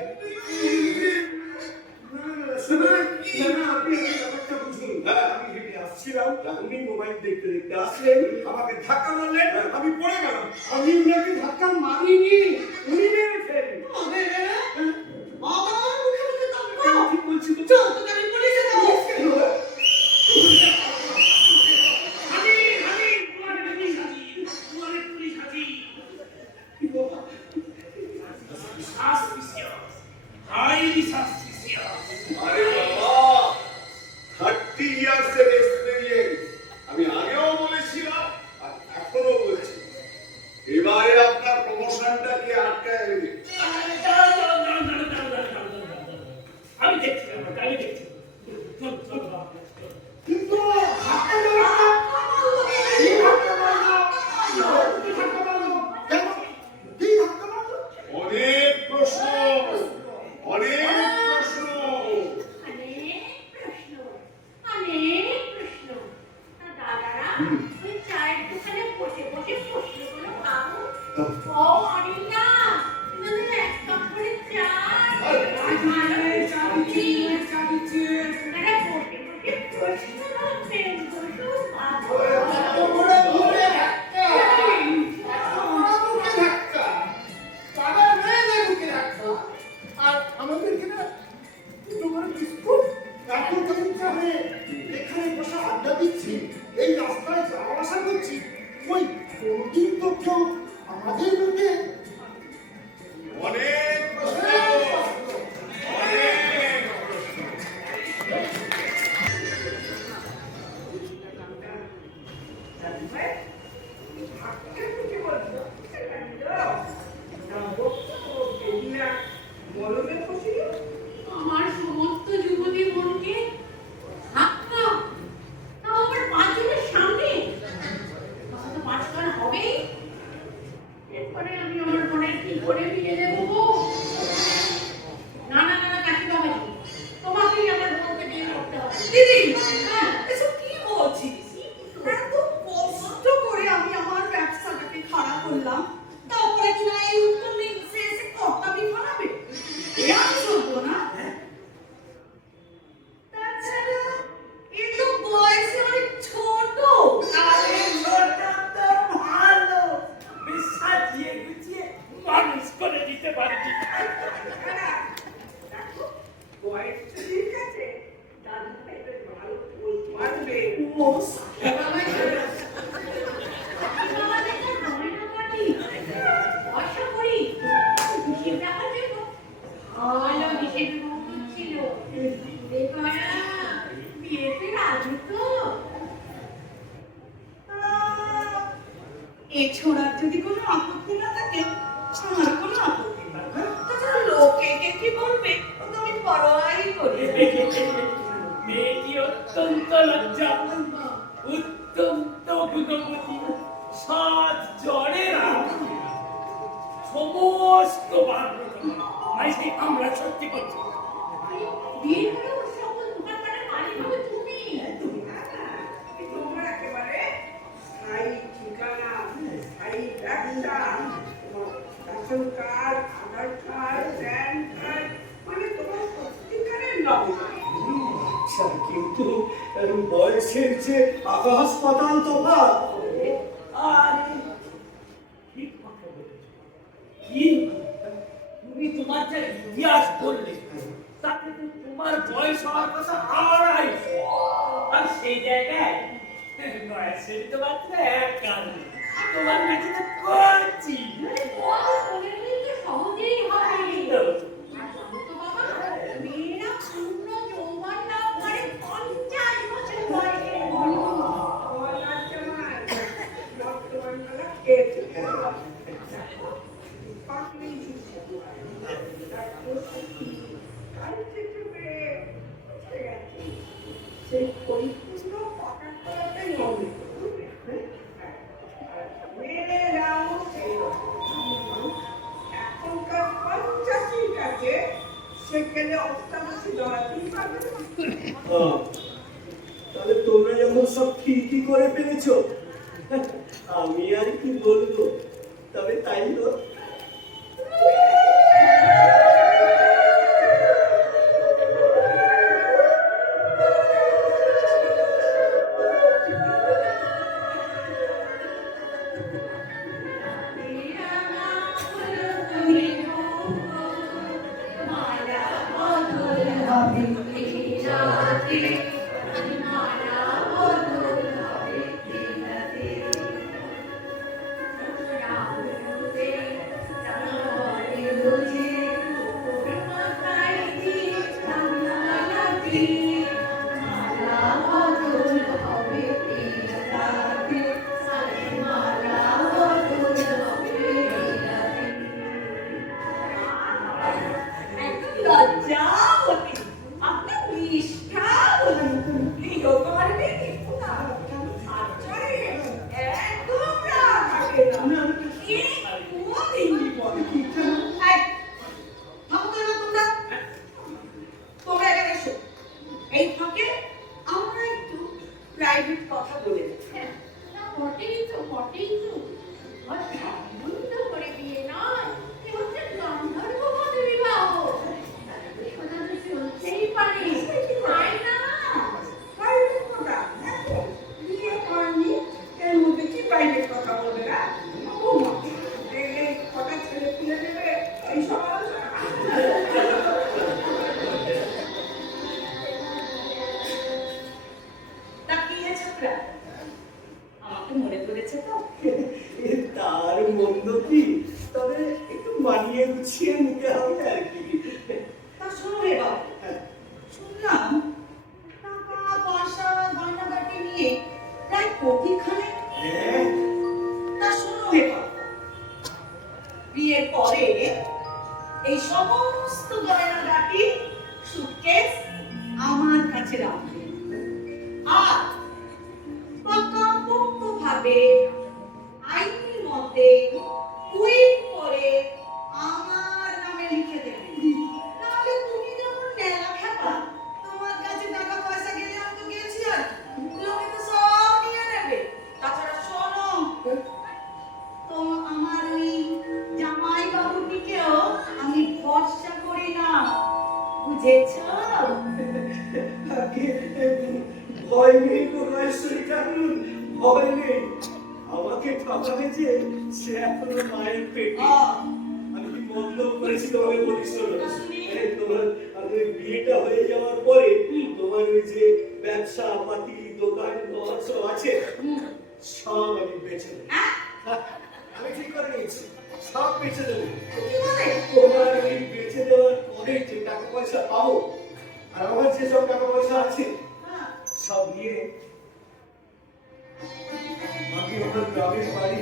না, না, শুনুন, না, না আপনি এই ব্যাপারটা বুঝুন। হ্যাঁ। আমি হেঁটে আসছিলাম, উনি মোবাইল দেখতে দেখতে আসলেন, আমাকে ধাক্কা মারলেন, আমি পড়ে গেলাম। আমি উনাকে ধাক্কা মারিনি, উনি মেরেছেন। বাবা মুখে মুখে তর্ক ঠিক বলছি তো? চল তোকে আমি পুলিশে দেবো হাজির, হাজির, দুয়ারে পুলিশ হাজির, দুয়ারে পুলিশ হাজির। Suspicious, highly suspicious. আরে বাবা 30 ইয়ার্স এর এক্সপেরিয়েন্স, আমি আগেও বলেছিলাম আর এখনো বলছি, এবারে আপনার প্রমোশনটা কি আটকায় দেবে? আমি দেখছি, আমি দেখছি। চল, চল, বাবা। কিন্তু ধাক্কা মারলো, কি ধাক্কা মারলো? কি ধাক্কা মারলো? কেন? কি ধাক্কা মারলো? অনেক প্রশ্ন, অনেক প্রশ্ন। অনেক প্রশ্ন, অনেক প্রশ্ন। তা দাদারা ওই চায়ের দোকানে বসে বসে প্রশ্নগুলো ভাবো। ও অনিলা, মানে এক কাপ করে চা। চা দিচ্ছি তারা বসে বসে প্রশ্ন করতেন, বসে ভাবো। এত বড় মুখে ধাক্কা এত বড় মুখে ধাক্কা পাড়ার মেয়েদের মুখে ধাক্কা আর আমাদেরকে না দুটো করে বিস্কুট এত খানিকটা হয়ে এখানে বসে আড্ডা দিচ্ছি, এই রাস্তায় যাওয়া আসা করছি, ওই কোনদিন তো কেউ আমাদের মুখে অনেক প্রশ্ন, অনেক প্রশ্ন। আমার সমস্ত যুবতী মনকে ধাক্কা, তাও আমার পাঁচজনের সামনে। কথা তো পাঁচজন হবেই। এরপরে আমি আমার মনে কি করে বিয়ে দেবো গো? না না না না, কাশি বাবাজি, তোমাকেই আমার বোনকে বিয়ে করতে হবে। দিদি হ্যাঁ, এসব কি বলছিস? এত কষ্ট করে আমি আমার ব্যবসাটাকে খাড়া করলাম, তারপরে কিনা এই উত্তর নিচ্ছে এসে কর্তাবি বানাবে? এ আমি শুনবো না। তাছাড়া এ তো বয়সে অনেক ছোট। আরে লোটা তো ভালো, বেশ সাজিয়ে গুছিয়ে মানুষ করে দিতে পারছি। দেখো, বয়স তো ঠিক আছে, দাদু ভাই বেশ ভালো বলতে পারবে। ও বাবাদের তো মনে না পারি। আশা করি হিসেব রাখার জন্য ভালো হিসেব মতো ছিল। দেখো না, বিয়েতে রাজি তো? এ ছোড়ার যদি কোনো আপত্তি না থাকে, আমার কোনো আপত্তি না। তাছাড়া লোকে কে কি বলবে ও তো আমি পরোয়াই করি না। মেয়েটি অত্যন্ত লজ্জা, অত্যন্ত গুণবতী, সাত জ্বরের আগুন, সমস্ত বাড়ি আমরা সত্যি করছি। বিয়ে করে ওর সকল দোকানপাটের মালিক হবে তুমি। তোমার একেবারে স্থায়ী ঠিকানা, স্থায়ী ব্যবসা, তোমার রেশন কার্ড, আধার কার্ড, প্যান কার্ড, মানে তোমার সত্যিকারের নয়। আচ্ছা, কিন্তু বয়সের যে আকাশ পাতাল তফাৎ। আরে ঠিক কথা বলেছ, কিন্তু তুমি তোমার যে ইতিহাস বললে তাতে তো তোমার বয়স হওয়ার কথা 250, আর সেই জায়গায় বয়সের তো মাত্র 1 কারণ তোমার কাছে তো করছি। কত বলে দিলে তো সহজেই হবে। জানো তো বাবা, মেয়েরা পূর্ণ যৌবন লাভ করে 50 বছর বয়সে। আমার রাজ্জামাই বর্তমান বেলা খেয়েছে। পাকলেই শুনছে। তারপর কাল থেকে মেয়ে উঠে গেছে। সেই পরিপূর্ণ পাকা করাটাই হবে। মেয়েরাও সেইরকম। এখনকার 50 কাছে সেখানে অষ্টাদশী ধরাতেই পারবে না। তাহলে তোমরা যখন সব ঠিকই করে ফেলেছো, আমি আর কি বলবো? তবে তাই তো। প্রিয় করবে কিন্তু না আচারে একদম রাগ থাকে না কে কোনদিন বলে এই আমাকে না তোমরা এখানে এসো এই ফাঁকে আমরা একটু প্রাইভেট কথা বলে নিই। হ্যাঁ, না বটেই তো আর সামন্ত করে বিয়ে নয়, এ হচ্ছে গান্ধর্ব মতে বিবাহ। কথা তো চলতেই পারে, তাই না? প্রাইভেট কথা দেখো বিয়ে করেনি এর মধ্যে কি প্রাইভেট কথা বলবে না ও মা দেখলে কটা ছেলে খুলে দেবে এই সব আলোচনা তা কি ছোকরা আমাকে মনে পড়েছে তো তার মন্দ কি, তবে একটু মানিয়ে গুছিয়ে নিতে হবে আর কি। তা শোনো রে বাবু শুনলাম টাকা পয়সা গয়নাগাটি নিয়ে প্রায় কোটিখানেক তা শোনো হে বাবু বিয়ের পরে এই সমস্ত গয়নাগাটি সুটকেস আমার কাছে রাখবে আর পাকাপোক্তভাবে আইনি মতে উইল করে আমার নামে লিখে দেবে। নাহলে তুমি যেমন নেলা খেপা, তোমার কাছে টাকা পয়সা গেলে আমি তো গেছি আর লোকে তো সব নিয়ে নেবে। তাছাড়া শোনো তো আমার ওই জামাই বাবুটিকেও আমি ভরসা করি না, বুঝেছো? ভয় নেই গো রাজেশ্বরী ঠাকুর, ভয় নেই। আমাকে ঠকাবে যে সে এখনো মায়ের পেটে। আমি কি মন্দ করেছি তোমাকে বলি শোনো। তোমার আমি বিয়েটা হয়ে যাওয়ার পরে তোমার ওই যে ব্যবসা পাতি দোকান ঘর সব আছে সব আমি বেচে দেবো। আমি ঠিক করে নিয়েছি, সব বেচে দেবো। তোমার ওই বেচে দেওয়ার পরে যে টাকা পয়সা পাবো আর আমার যেসব টাকা পয়সা আছে সব নিয়ে আমি আমার গ্রামের বাড়ি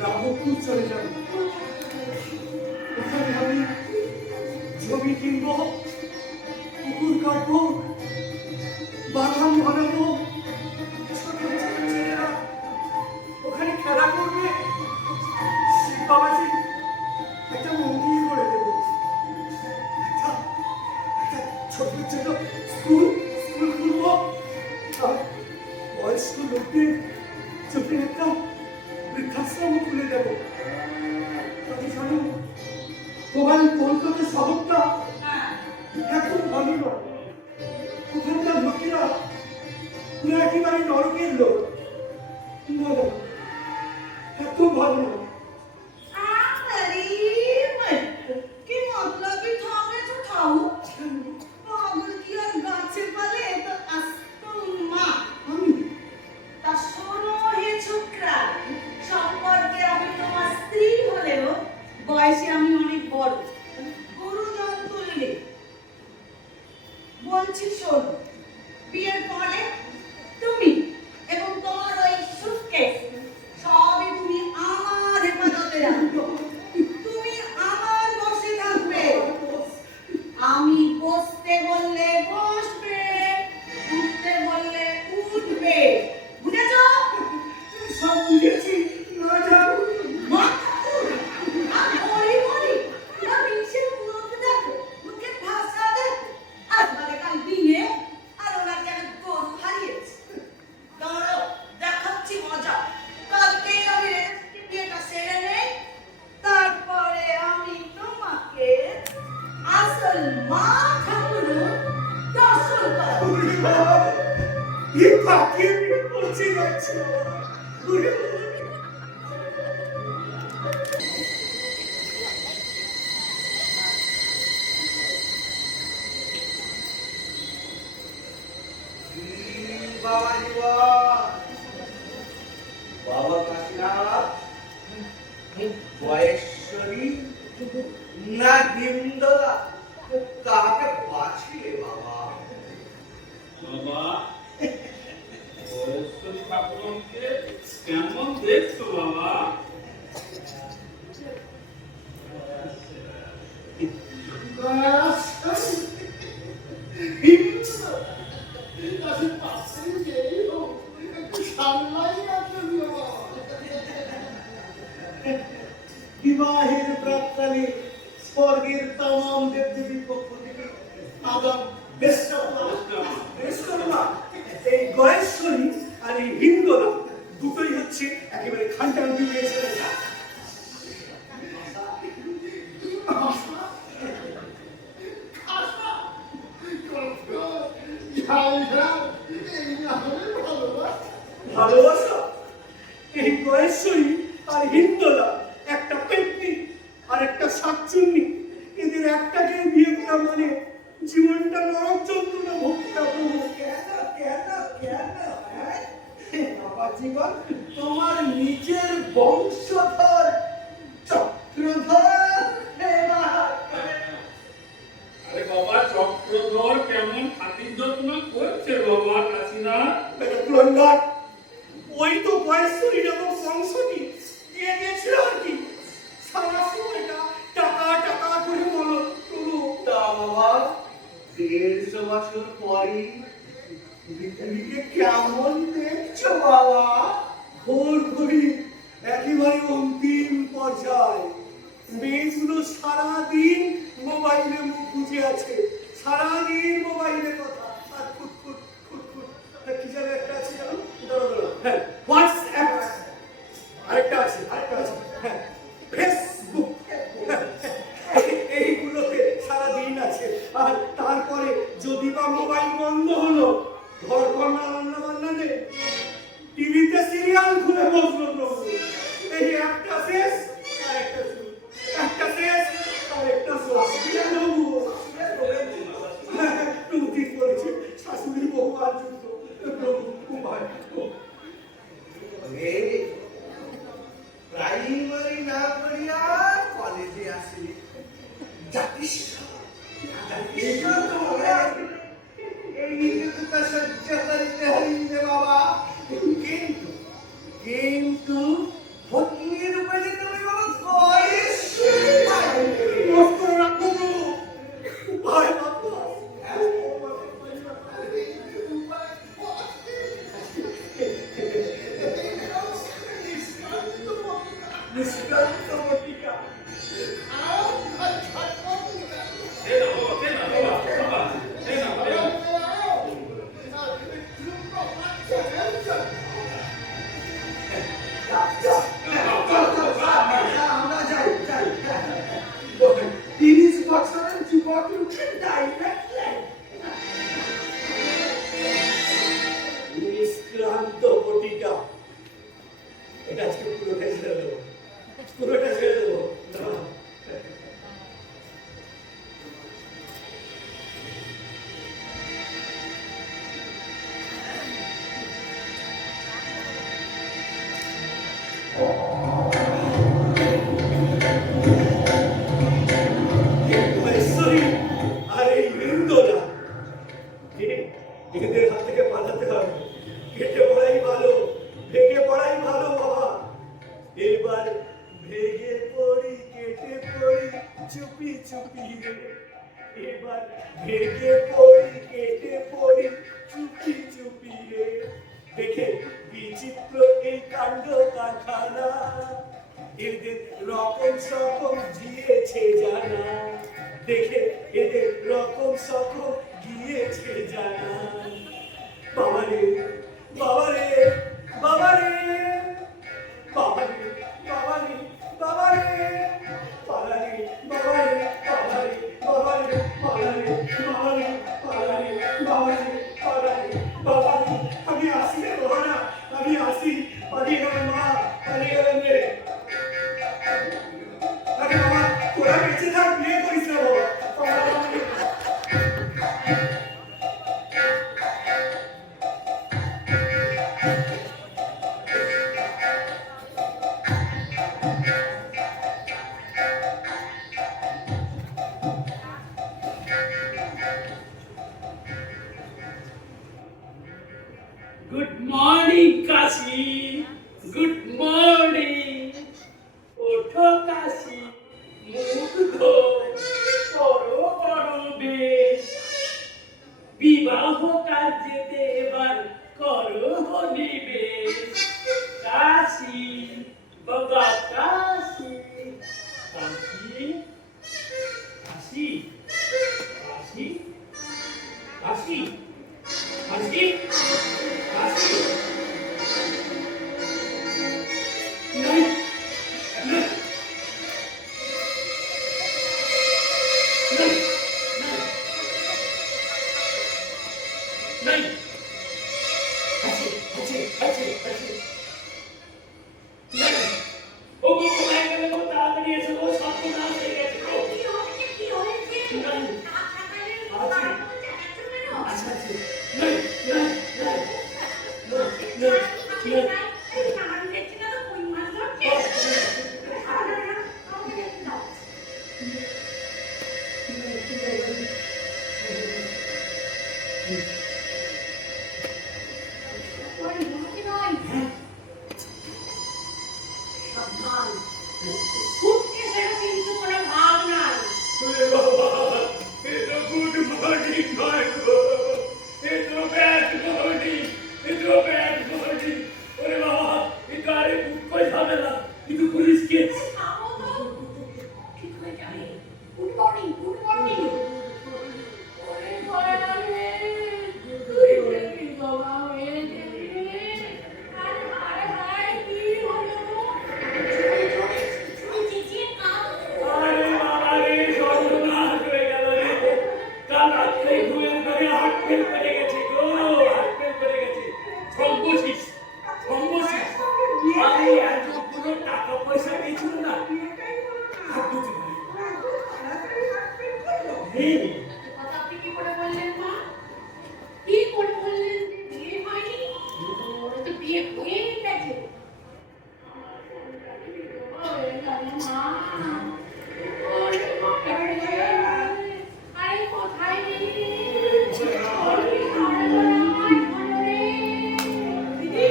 রামপুর চলে যাব। ওখানে আমি জমি কিনবো, পুকুর কাটবো, বাগান বানাবো, ছোট ছোট ছেলেরা ওখানে খেলা করবে। বাবাজি একটা মন্দির করে দেবো, একটা ছোট ছোট স্কুল খুলবো, আর বয়স্ক লোকদের চোখে একটা বৃদ্ধাশ্রম খুলে দেবো। তাতে জানো তোমার কলকাতা শহরটা এত ভালো নয়, ওখানকার লোকেরা পুরো একেবারে নরকের লোক। না না, এত ভালো নয়। কি মতলবি ঠামে তো ঠাউ পাগল কি আর গাছে পালে তো আস্তমা তা শোনো হে ছোকরা সম্পর্কে আমি তোমার স্ত্রী হলেও বয়সে আমি অনেক বড় গুরুজন তুললে বলছি শোনো বিয়ের পরে তুমি এবং তোমার ওই সুটকেস সবই তুমি আমার হেফাজতে রাখবে। তুমি আমার বসে থাকবে, আমি বসতে বললে বসবে, উঠতে বললে উঠবে, বুঝেছো? সব বুঝেছি, না যাও। মা আর বলি না মিশে মুখ দেখো, মুখে ভাষা দেখো, আসলে কাল বিয়ে আর ওরা যেন গরু হারিয়েছে। দাঁড়াও দেখাচ্ছি মজা, কালকেই আমি রেজিস্ট্রি বিয়েটা সেরে নেই, তারপরে আমি তোমাকে আসল মা ঠাকুর দর্শন করাবো। এই পাখির বিয়ে করছি যাচ্ছি বাবাজি বাবা কাশীনাথ বয়েশ্বরী না হিমদলা কাকে বাঁচিলে বাবা? বাবা বয়স্করী ঠাকুরকে কেমন দেখছো বাবা? কাছে পাশে যেই হোক একটু সামলাই রাখতে দিও বাবা। বিবাহের প্রাক্কালে স্বর্গের তামাম দেবদেবীর পক্ষ থেকে আগাম বেশ করুণা। এই গয়েশ্বরী আর এই হিন্দোলা দুটোই হচ্ছে একেবারে খানটান্তি হয়েছে। ভালোবাসা এই গয়েশ্বরী আর হিন্দোলা একটা পেটনি আর একটা শাকচুন্নি, এদের একটাকে বিয়ে করা মানে জীবনটা নরক যন্ত্রণা ভোগ করা। কেন কেন কেন হ্যাঁ? বাবা জীবন তোমার নিজের বংশধর চক্রধর আরে বাবা, চক্রধর কেমন খাতির যত্ন করছে বাবা কাশিনা? ওই তো গয়েশ্বরী নামক বংশটি দিয়ে গেছিল আর কি। সারা সময়টা টাকা টাকা করে বলো প্রভু। তা বাবা 150 বছর পরে পৃথিবীকে কেমন দেখছো বাবা? ঘোর ঘড়ি একেবারে অন্তিম পর্যায়ে। মেয়েগুলো সারাদিন মোবাইলে মুখ বুঝে আছে, সারাদিন মোবাইলে কথা আর খুটখুট খুটখুট কি যেন একটা আছে জানো? হ্যাঁ, হোয়াটসঅ্যাপ। আরেকটা আছে হ্যাঁ, ফেসবুক। এইগুলোতে সারাদিন আছে। আর তারপরে যদি বা মোবাইল বন্ধ হলো, ঘর কন্যা রান্না বান্না নেই, টিভিতে সিরিয়াল খুলে বসলো প্রভু। এই একটা শেষ আর একটা শুরু, একটা শেষ আর একটা শুরু। প্রভু ঠিক করেছে, শাশুড়ি বহু আর যুদ্ধ। প্রভু উপায় প্রাইমারি না পড়িয়া কলেজে আসি এইটুকুটা সহ্য করতে হইবে বাবা। কিন্তু কিন্তু ভগ্নির উপরে তুমি বাবা মস্ত রাখবো প্রভু। উপায় মাত্র নিষ্কান্ত বটিকা দে না বাবা, দে না বাবা। আমরা যাই 30 বছরের যুবক উঠে ডাইরেক্ট নিষ্ক্রান্ত বটিকা। এটা আজকে পুরোটা ছেড়ে দেবো, পুরোটা ছেড়ে দেবো। গয়েশ্বরী আর এই হিন্দোলা এদের হাত থেকে পালাতে হবে। কেটে পড়াই ভালো, ভেঙে পড়াই ভালো বাবা। এবার ভেঙে পড়ি, কেটে পড়ি চুপি চুপি রে। এবার ভেঙে পড়ি, কেটে পড়ি চুপি চুপি রে। দেখে বিচিত্র এই কাণ্ড কারখানা, এদের রকম সকম গিয়েছে জানা। দেখে এদের রকম সকম গিয়েছে জানা। বাবারে বাবারে বাবারে বাবারে বাবারে বাবারে বাবারে বাবারে বাবারে বাবারে বাবারে বাবারে বাবারে বাবারে বাবারে বাবারে। আমি আসি রে বাবা, আমি আসি। পালিয়ে গেলেন মা, পালিয়ে গেলেন রে। আরে বাবা, তোরা বেঁচে থাক, বিয়ে করিস না বাবা। গুড মর্নিং কাশি, গুড মর্নিং। ওঠো কাশি, মুখ ধো, করো বেশ। বিবাহ কার্যেতে নাই আছে আছে আছে আছে নাই ও গো কোথায় গেলে গো তাড়াতাড়ি এসে গো সব না হয়ে গেছে গো কি হয়েছে কি হয়েছে নাই রাত সকালে আছে। বাড়ি করে চালাচ্ছ কেন আচ্ছা আছে নাই নাই নাই নাই নাই আমি দেখছি না তো কই মাছ ধরছে আমাকে দেখতে দাও ওই মুখি নয় সাবধান সুটকেসের কিন্তু কোনো ভাগ নাই ওরে বাবা এটা গুড মর্নিং নয় গো এটা ব্যাড মর্নিং এটা ব্যাড মর্নিং ওরে বাবা এটা আরে কই যাবে না কিন্তু পুলিশ কেস থামো তো ঠিক হয়ে যাবে গুড মর্নিং ওরে বড়া রে তুই দেখি বাবা হয়ে গেলি আরে আরে হায় কি হলো তুই চিচিয়ে কাঁদো আরে বাবা রে সর্বনাশ হয়ে গেল রে কাল রাত্রে ঘুমের ঘরে হাত ফেল করে গেছে গো হাত ফেল করে গেছে সর্বশেষ আরে এতগুলো টাকা পয়সা দিয়েছিল না হাত দুটো হ্যাঁ কথা আপনি কি করে বললেন মা কি করে বললেন যে বিয়ে হয়নি ওরা তো বিয়ে হয়েই গেছে ওরে মা ওরে আরে কোথায় গেলি দিদি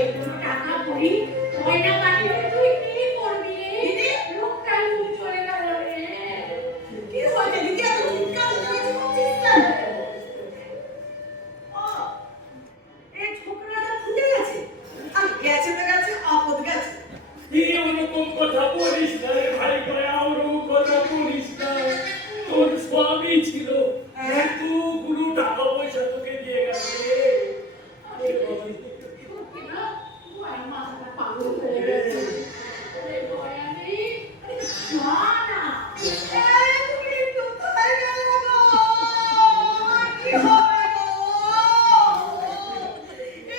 টাকা করি ময়না কাটি তুই কি করবি দিদি লোকটা নিয়ে চলে গেল রে কি হয়েছে দিদি এত চিৎকার করছিস কেন এই ছোকরাটা ফুটে গেছে আর গেছে তো গেছে আপদ গেছে এই ওরকম কথা বলিস না রে ভাই ভাই ওরকম কথা বলিস না তোর স্বামী ছিল এতগুলো টাকা পয়সা তোকে দিয়ে গেছে রে আরে বাবা সত্যি না ওই মাথাটা পাগল হয়ে গেছে ওরে বয়ানি না না এই তুমি কোথায় গেলে গো আমার কি হবে গো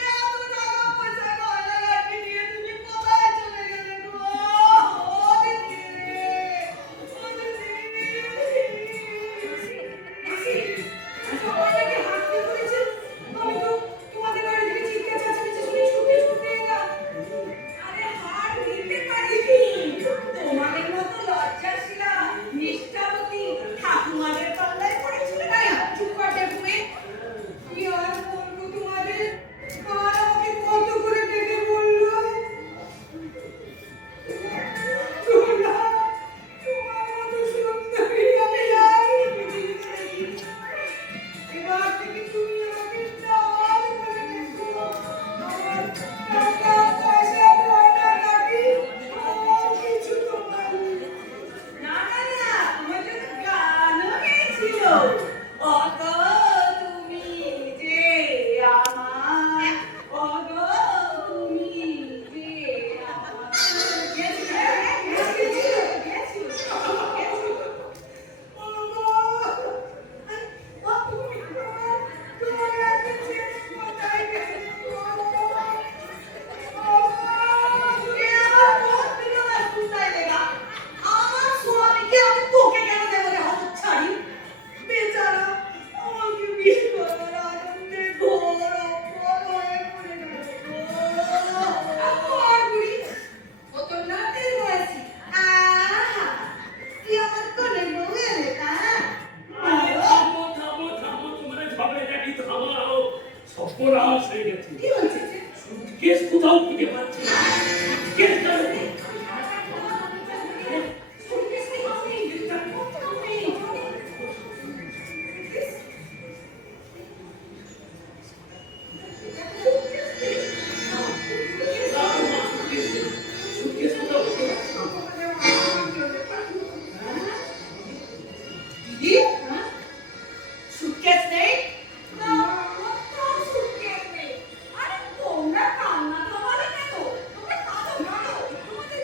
এত টাকা পয়সা গয়না গাটি নিয়ে তুমি কোথায় চলে গেলে গো ও দিদি সবাই নাকি হাঁটতে করেছে আমি তো তোমাদের বাড়ি থেকে চিৎকার চেঁচামেচি শুনে ছুটে ছুটে এলাম আরে হার দিতে পারিনি তোমাদের মতো লজ্জাশীলা নিষ্ঠাবতী ঠাকুমাদের পাল্লায় পড়েছিল না চুপ করবে তুমি কি আর বলবো তোমাদের আর আমাকে কত করে ডেকে বললো তোমরা তোমার মতো সুন্দরী আমি আর পৃথিবীতে দেখিনি। এবার থেকে তুমি আমাকে চাঁদ বলে ডেকো। আমার টাকা পয়সা গয়না গাটি সব কিছু তোমার। না না না আমার জন্য গানও গেয়েছিল ওগো তুমি যে আমার ওগো তুমি যে আমার গেছিল ওগো ও তুমি তোমার রাতে ছেড়ে কোথায় গেলে গো আমার স্বামীকে আমি তোকে কেন দেবো রে হতচ্ছাড়ি বেচারা আমাকে বিয়ে করার আনন্দে ঘোর অপর হয়ে পড়ে গেল আর বুড়ি ও তো নাতের বয়সী আহা তুই আমার কোলে বউ এলে না আরে থামো থামো থামো তোমরা ঝগড়াঝাটি থামাও সর্বনাশ হয়ে গেছে কি হয়েছে কেস কোথাও খুঁজে পাচ্ছি না কেস যাবে দিদি সুটকেস নেই না কোথাও সুটকেস নেই আরে তোমরা কান্না থামালে কেন তোমরা কাঁদো কাঁদো তোমাদের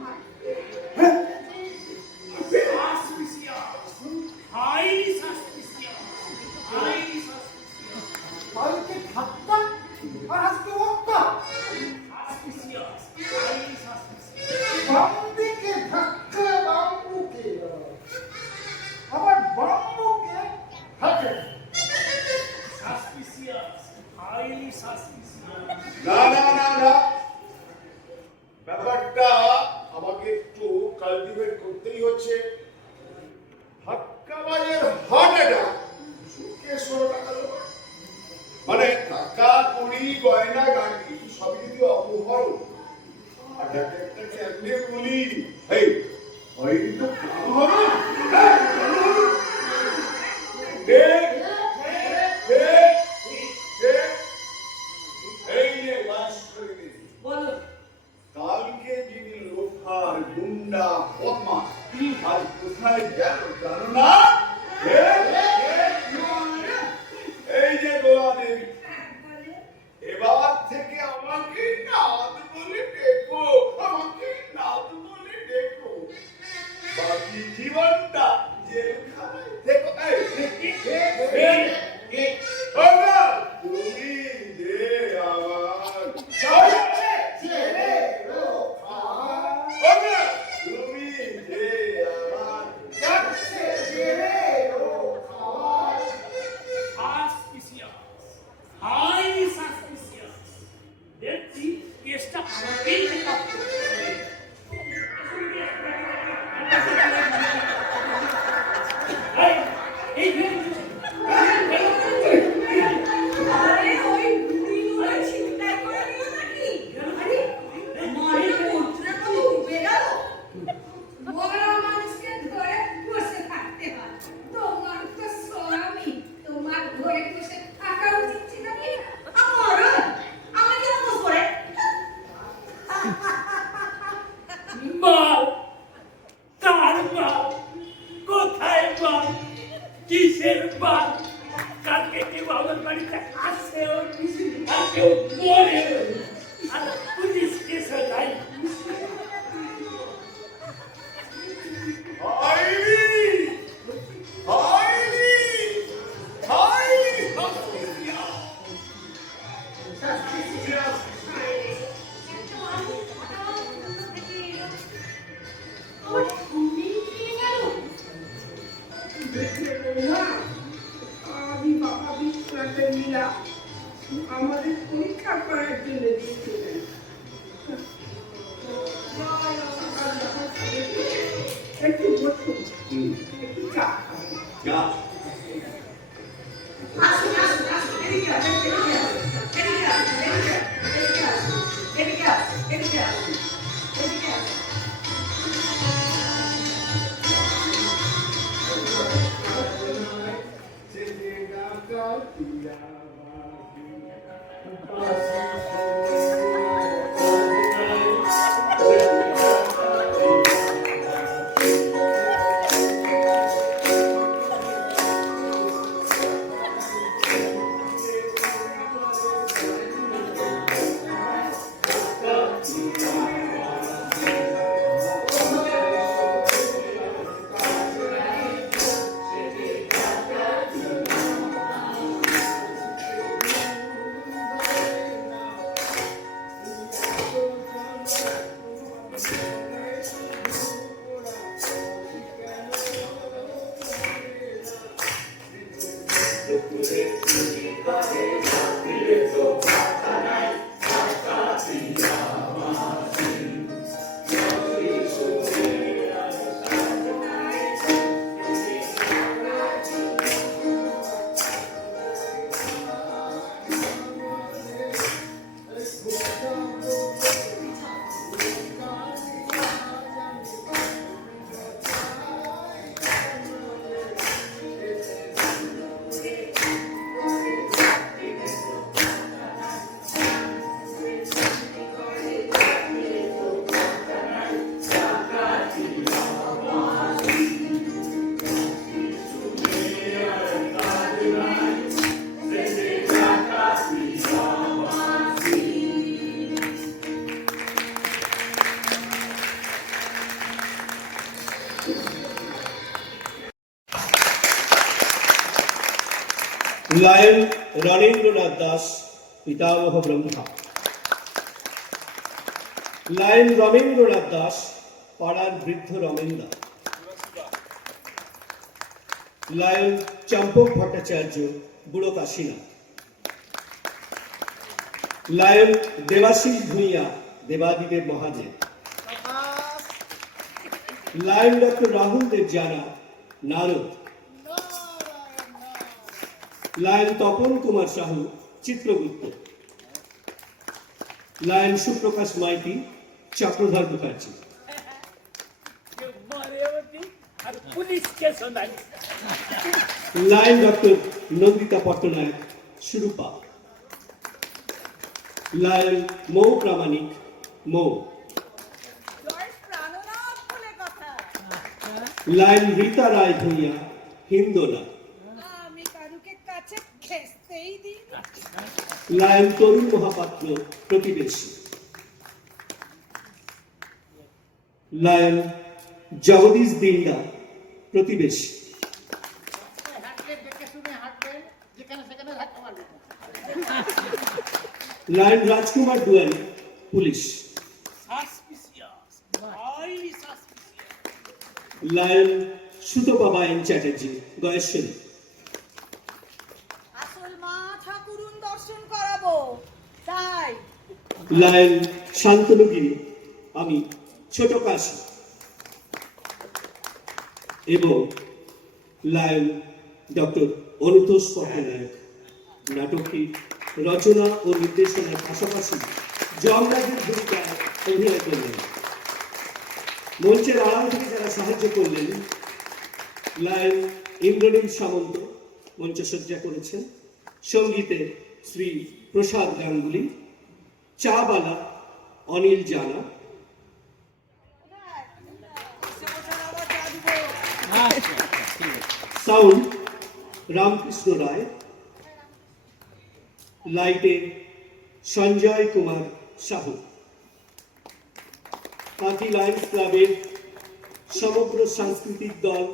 নাকি highly suspicious. Highly suspicious. কালকে ঠাট্টা আর আজকে ওক্কা। Suspicious. Highly suspicious. বাম দিকে ধাক্কা বাম্বুকে, আবার বাম্বুকে হাঁটে। Suspicious. Highly suspicious. না না না না, ব্যাপারটা আমাকে একটু কাল্টিভেট করতেই হচ্ছে। ধাক্কাবাজের হার্ট অ্যাটাক, সুটকেস 16 টাকা দেবো। মানে টাকা কড়ি গয়না গাড়ি সবই যদি অপহরণ, আর ডাক্তারটা কেমনে বলি, এই ওই তো প্রাণহরণ। দেখ এই যে ওয়াশ করে দিয়েছি। বলো কালকে যিনি লোফার গুন্ডা বদমাশ আজ কোথায় গেল জানো না? এই যে গোলা দেবী, এবার থেকে আমাকে নাথ বলে ডেকো, আমাকে নাথ বলে ডেকো। বাকি জীবনটা জেলখানায় থেকো। ওগো, তুমি যে আমার ওগো, তুমি যে আমার Suspicious. Highly suspicious. দেখছি কেসটা আমাকেই take up করতে হবে। এই আরে ওই বুড়ি নয় চিন্তা করে নিও নাকি আরে মানে মুদ্রা তো ডুবে গেল মরা মানুষকে ধরে বসে থাকতে হয় তোমার তো স্বামী তোমার ঘরে বসে থাকা উচিত ছিল কি আমার আমি কেন বসে করে মাল, কার মাল, কোথায় মাল, কিসের মাল? কালকে কেউ আমার বাড়িতে আসেও আর কেউ মরেও, আর পুলিশ কেসও নাই। আমি বাবা বিশ্বাসের মিলা আমাদের পরীক্ষা করার জন্য দিয়েছিলেন একটু বসুন একটু চা খাবেন যা আসুন আসুন আসুন এদিকে আসুন এদিকে আসুন এদিকে আসুন এদিকে আসুন এদিকে আসুন Thank লায়ন রণেন্দ্রনাথ দাস, পিতামহ ব্রহ্মা। লায়ন রমেন্দ্রনাথ দাস, পাড়ার বৃদ্ধ রমেনদা। লায়ন চম্পক ভট্টাচার্য, বুড়ো Kashinath. Lion Debashis Bhuiyan, Debadidev Mahadev. Lion doctor Rahul Dev Jana, Narad. Lion Tapan Kumar Sahu, Chitragupta. Lion Suprakash Maiti, Chakradhar Mukherjee. আর পুলিশকে শোনালি। Lion doctor Nandita Pattnaik, Surupa. Lion Mou Pramanik, Mou. Lion Rita Roy Bhuiyan, Hindola. আমি কারুকে কাছে খেসতেই দিই না। লায়ন তরুণ মহাপাত্র, প্রতিবেশী। লায়ন জগদীশ দিন্ডা, প্রতিবেশী। Lion Rajkumar Duari, police. Suspicious, highly suspicious. Lion Sutapa N Chatterjee, Gayeshwari. আসল মা ঠাকুরুন দর্শন করাবো তাই। লায়ন শান্তনুগিরি, আমি ছোট কাশী। এবং লায়ন ডক্টর অনুতোষ পট্টনায়ক, নাটকটি রচনা ও নির্দেশনার পাশাপাশি যমরাজের ভূমিকায় অভিনয় করলেন। মঞ্চের আড়াল থেকে যারা সাহায্য করলেন, লায়ন ইন্দ্রনীল সামন্ত মঞ্চসজ্জা করেছেন। সঙ্গীতে শ্রী প্রসাদ গাঙ্গুলি, চাবালা অনিল জানা, সাউন্ড রামকৃষ্ণ রায়, লাইটে সঞ্জয় কুমার সাহু। কাঁথি লায়ন্স ক্লাবের সমগ্র সাংস্কৃতিক দল